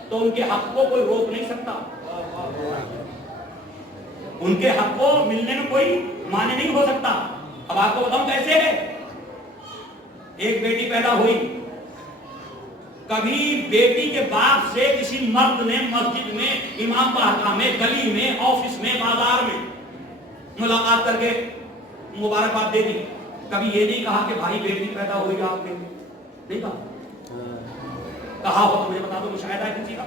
تو ان کے حق کو کوئی روک نہیں سکتا، ان کے حق کو ملنے میں کوئی معنی نہیں ہو سکتا۔ اب آپ کو بتاؤں کیسے ہے۔ ایک بیٹی پیدا ہوئی، کبھی بیٹی کے باپ سے کسی مرد نے مسجد میں، امام باہر میں، گلی میں، آفس میں، بازار میں ملاقات کر کے مبارکباد دے دی، کبھی یہ نہیں کہا کہ بھائی بیٹی پیدا ہوئی آپ کے، نہیں کہا، کہا ہو تو مجھے بتا دو، مشاہدہ ہے کسی کا؟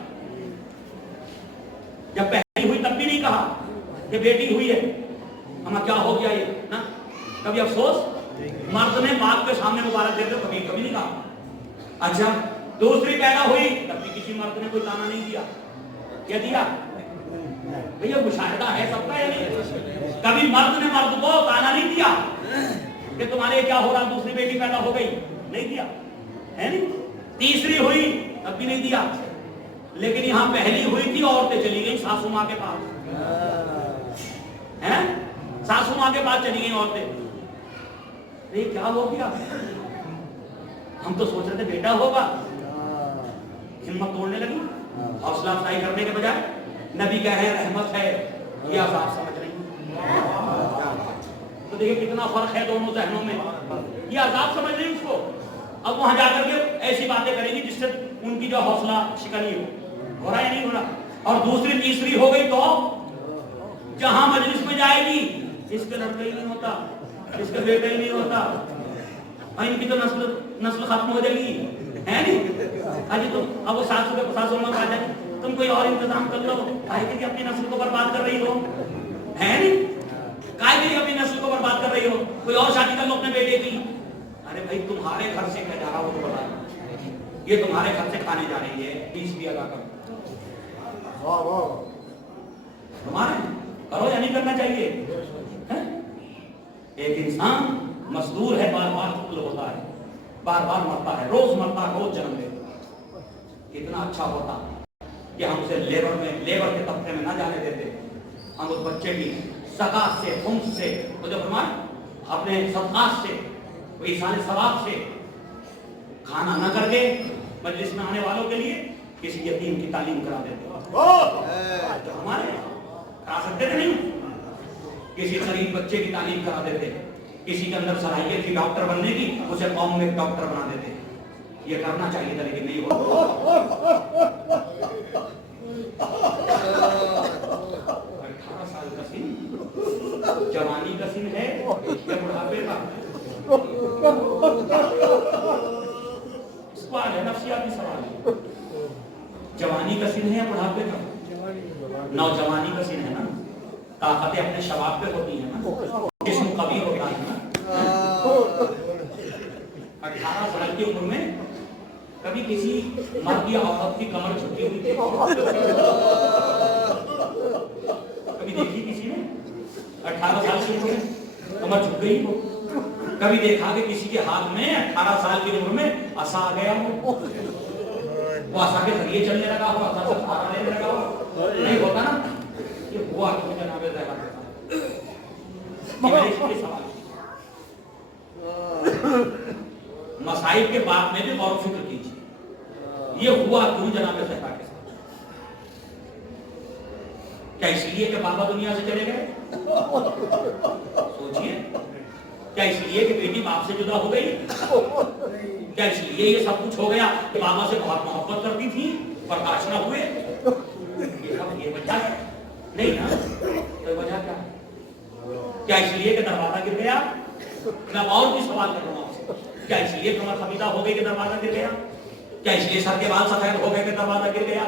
جب پہلی ہوئی تب بھی نہیں کہا کہ بیٹی ہوئی ہے، ہمیں کیا ہو گیا یہ نا، کبھی افسوس؟ مرد نے باپ کے سامنے مبارک دیتے کبھی کبھی نہیں کہا۔ اچھا دوسری پیدا ہوئی تب بھی کسی مرد نے کوئی تانا نہیں دیا، کیا دیا؟ بھئی یہ مشاہدہ ہے سب کا یا نہیں؟ کبھی مرد نے مرد کو تانا نہیں دیا کہ تمہارے کیا ہو رہا، دوسری بیٹی پیدا ہو گئی، نہیں دیا ہے نہیں؟ تیسری ہوئی تب بھی نہیں دیا، لیکن یہاں پہلی ہوئی تھی عورتیں چلی گئی ساسو ماں کے پاس، ہیں ساسو ماں کے پاس چلی گئی عورتیں، یہ کیا ہو گیا؟ ہم تو سوچ رہے تھے بیٹا ہوگا، ہمت توڑنے لگی، حوصلہ افزائی کرنے کے بجائے نبی کہہ رہے ہیں رحمت ہے، یہ عذاب سمجھ رہی ہیں۔ تو دیکھیں کتنا فرق ہے دونوں ذہنوں میں، یہ عذاب سمجھ رہی اس کو، اب وہاں جا کر کے ایسی باتیں کرے گی جس سے ان کی جو حوصلہ شکنی ہو رہا ہے نہیں ہو رہا، اور دوسری تیسری ہو گئی تو جہاں مجلس میں جائے گی اس کے لڑکا ہی نہیں ہوتا، اس کا بیٹا ہی نہیں ہوتا، اور ان کی تو نسل ختم ہو جائے گی، ہے نہیں؟ حاجی تو اب وہ ساسو میں آ جائے، تم کوئی اور انتظام کر لو، کاہے کہ اپنی نسل کو برباد کر رہی ہو، ہے نہیں؟ کاہے کہ اپنی نسل کو برباد کر رہی ہو، کوئی اور شادی کر لو اپنے بیٹے کی۔ ارے بھائی تمہارے گھر سے کیا جا رہا وہ تو بتا، یہ تمہارے گھر سے کھانے جا رہی ہے، فیس بھی ادا کرو، تمہارے کرو یا نہیں کرنا چاہیے؟ ایک انسان مزدور ہے، بار بار قتل ہوتا ہے، بار بار مرتا ہے، روز مرتا ہے، روز جنم لیتا، کتنا اچھا ہوتا کہ ہم اسے لیبر کے طبقے میں نہ جانے دیتے، ہم اس بچے کی زکات سے، خمس سے، وہ جو فرمائے اپنے صدقات سے، ایصال ثواب سے کھانا نہ کر کے مجلس میں آنے والوں کے لیے کسی یتیم کی تعلیم کرا دیتے، ہمارے کرا سکتے تھے نہیں، کسی غریب بچے کی تعلیم کرا دیتے، کسی کے اندر صلاحیت کی ڈاکٹر بننے کی اسے قوم میں ڈاکٹر بنا دیتے، یہ کرنا چاہیے تھا لیکن نہیں ہوا۔ 18 سال کا سن جوانی کا سن ہے یا بڑھاپے کا؟ سوال ہے، نفسیاتی سوال ہے، جوانی کا سن ہے یا بڑھاپے کا؟ نوجوانی کا سن ہے نا، طاقتیں اپنے شباب پہ ہوتی ہیں نا، جسم قوی ہوتا ہے نا۔ 18 سال کی عمر میں کبھی کسی مرد یا عورت کی کمر جھکی ہوئی تھی؟ کبھی دیکھی کسی نے 18 سال کی عمر میں کمر جھک گئی ہو؟ کبھی دیکھا کہ کسی کے ہاتھ میں 18 سال کی عمر میں عصا آ گیا ہو، وہ عصا کے ذریعے چلنے لگا ہو، عصا سے سہارا لینے لگا ہو؟ نہیں ہوتا نا، یہ ہوا کہ جناب سوال مسائل کے بعد میں بھی غور و فکر کیجیے، یہ ہوا کیوں جناب زہرا کے ساتھ؟ کیا اس لیے کہ بابا دنیا سے چلے گئے؟ سوچئے، کیا اس لیے کہ بیٹی باپ سے جدا ہو گئی؟ کیا اس لیے یہ سب کچھ ہو گیا کہ بابا سے بہت محبت کرتی تھی برداشت نہ ہوئے؟ یہ وجہ ہے نہیں نا، تو وجہ کیا؟ کیا اس لیے کہ دروازہ گر گیا؟ میں اور بھی سوال کر رہا ہوں، کیا اس لیے کمر خمیدہ ہو گئی کہ دروازہ گر گیا؟ کیا اس لیے سر کے بال سفید ہو گئے کہ دروازہ گر گیا؟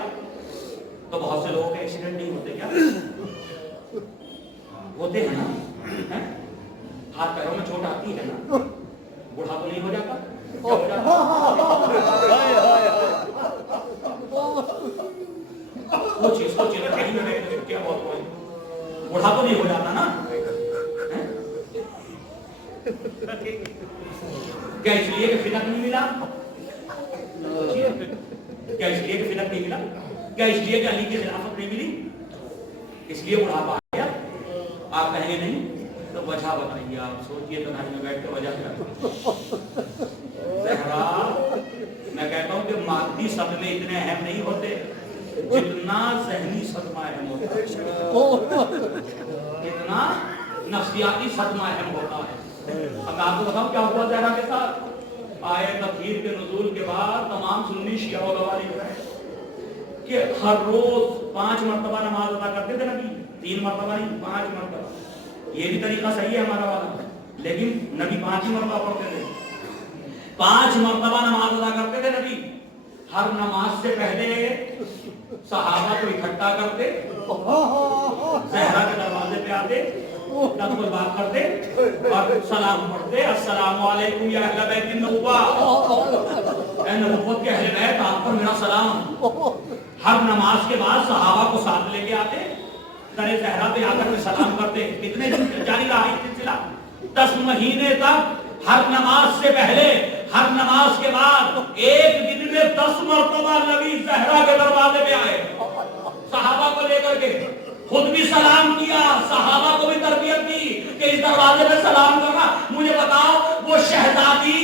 تو بہت سے لوگوں کے ایکسیڈنٹ نہیں ہوتے کیا؟ ہوتے ہیں نا، ہاتھ پیروں میں چوٹ آتی ہے نا، بوڑھا تو نہیں ہو جاتا؟ کیا ہو جاتا؟ سوچیے کیا بہت ہوئی، بوڑھا تو نہیں ہو جاتا نا؟ کیا اس لیے کہ فدق نہیں ملا؟ کیا اس لیے کہ فدق نہیں ملا؟ کیا اس لیے کہ علی کی خلافت نہیں ملی؟ اس لیے بڑھاپا آیا؟ آپ کہیں گے نہیں، تو وجہ بتائیے آپ سوچیے تنہائی میں بیٹھ کے وجہ کیا زہرا میں کہتا ہوں کہ مادی صدمے اتنے اہم نہیں ہوتے جتنا ذہنی صدمہ اہم ہوتا ہے اتنا نفسیاتی صدمہ اہم ہوتا ہے اب آپ کو بتاؤں کیا ہوا زہرا کے ساتھ آئے تطہیر کے نزول کے بعد تمام سنی شیعہ علماء لکھ رہے ہیں کہ ہر روز 5 مرتبہ نماز ادا کرتے تھے نبی 3 مرتبہ نہیں 5 مرتبہ یہ بھی طریقہ صحیح ہے ہمارا والا لیکن نبی 5 مرتبہ پڑھتے تھے 5 مرتبہ نماز ادا کرتے تھے نبی ہر نماز سے پہلے صحابہ کو اکٹھا کرتے زہرا کے دروازے پہ آتے تدبر بات کرتے اور سلام پڑھتے السلام علیکم یا اہل بیت النبوہ اے نبوت کے اہل بیت آپ پر میرا سلام ہر نماز کے بعد صحابہ کو ساتھ لے کے آتے در زہرا پہ آ کر کے سلام کرتے کتنے دن جاری رہا یہ سلسلہ 10 مہینے تک ہر نماز سے پہلے ہر نماز کے بعد ایک دن میں 10 مرتبہ نبی زہرا کے دروازے پہ آئے صحابہ کو لے کر کے خود بھی سلام کیا صحابہ کو بھی تربیت دی کہ اس دروازے پہ سلام کرنا مجھے بتاؤ وہ شہزادی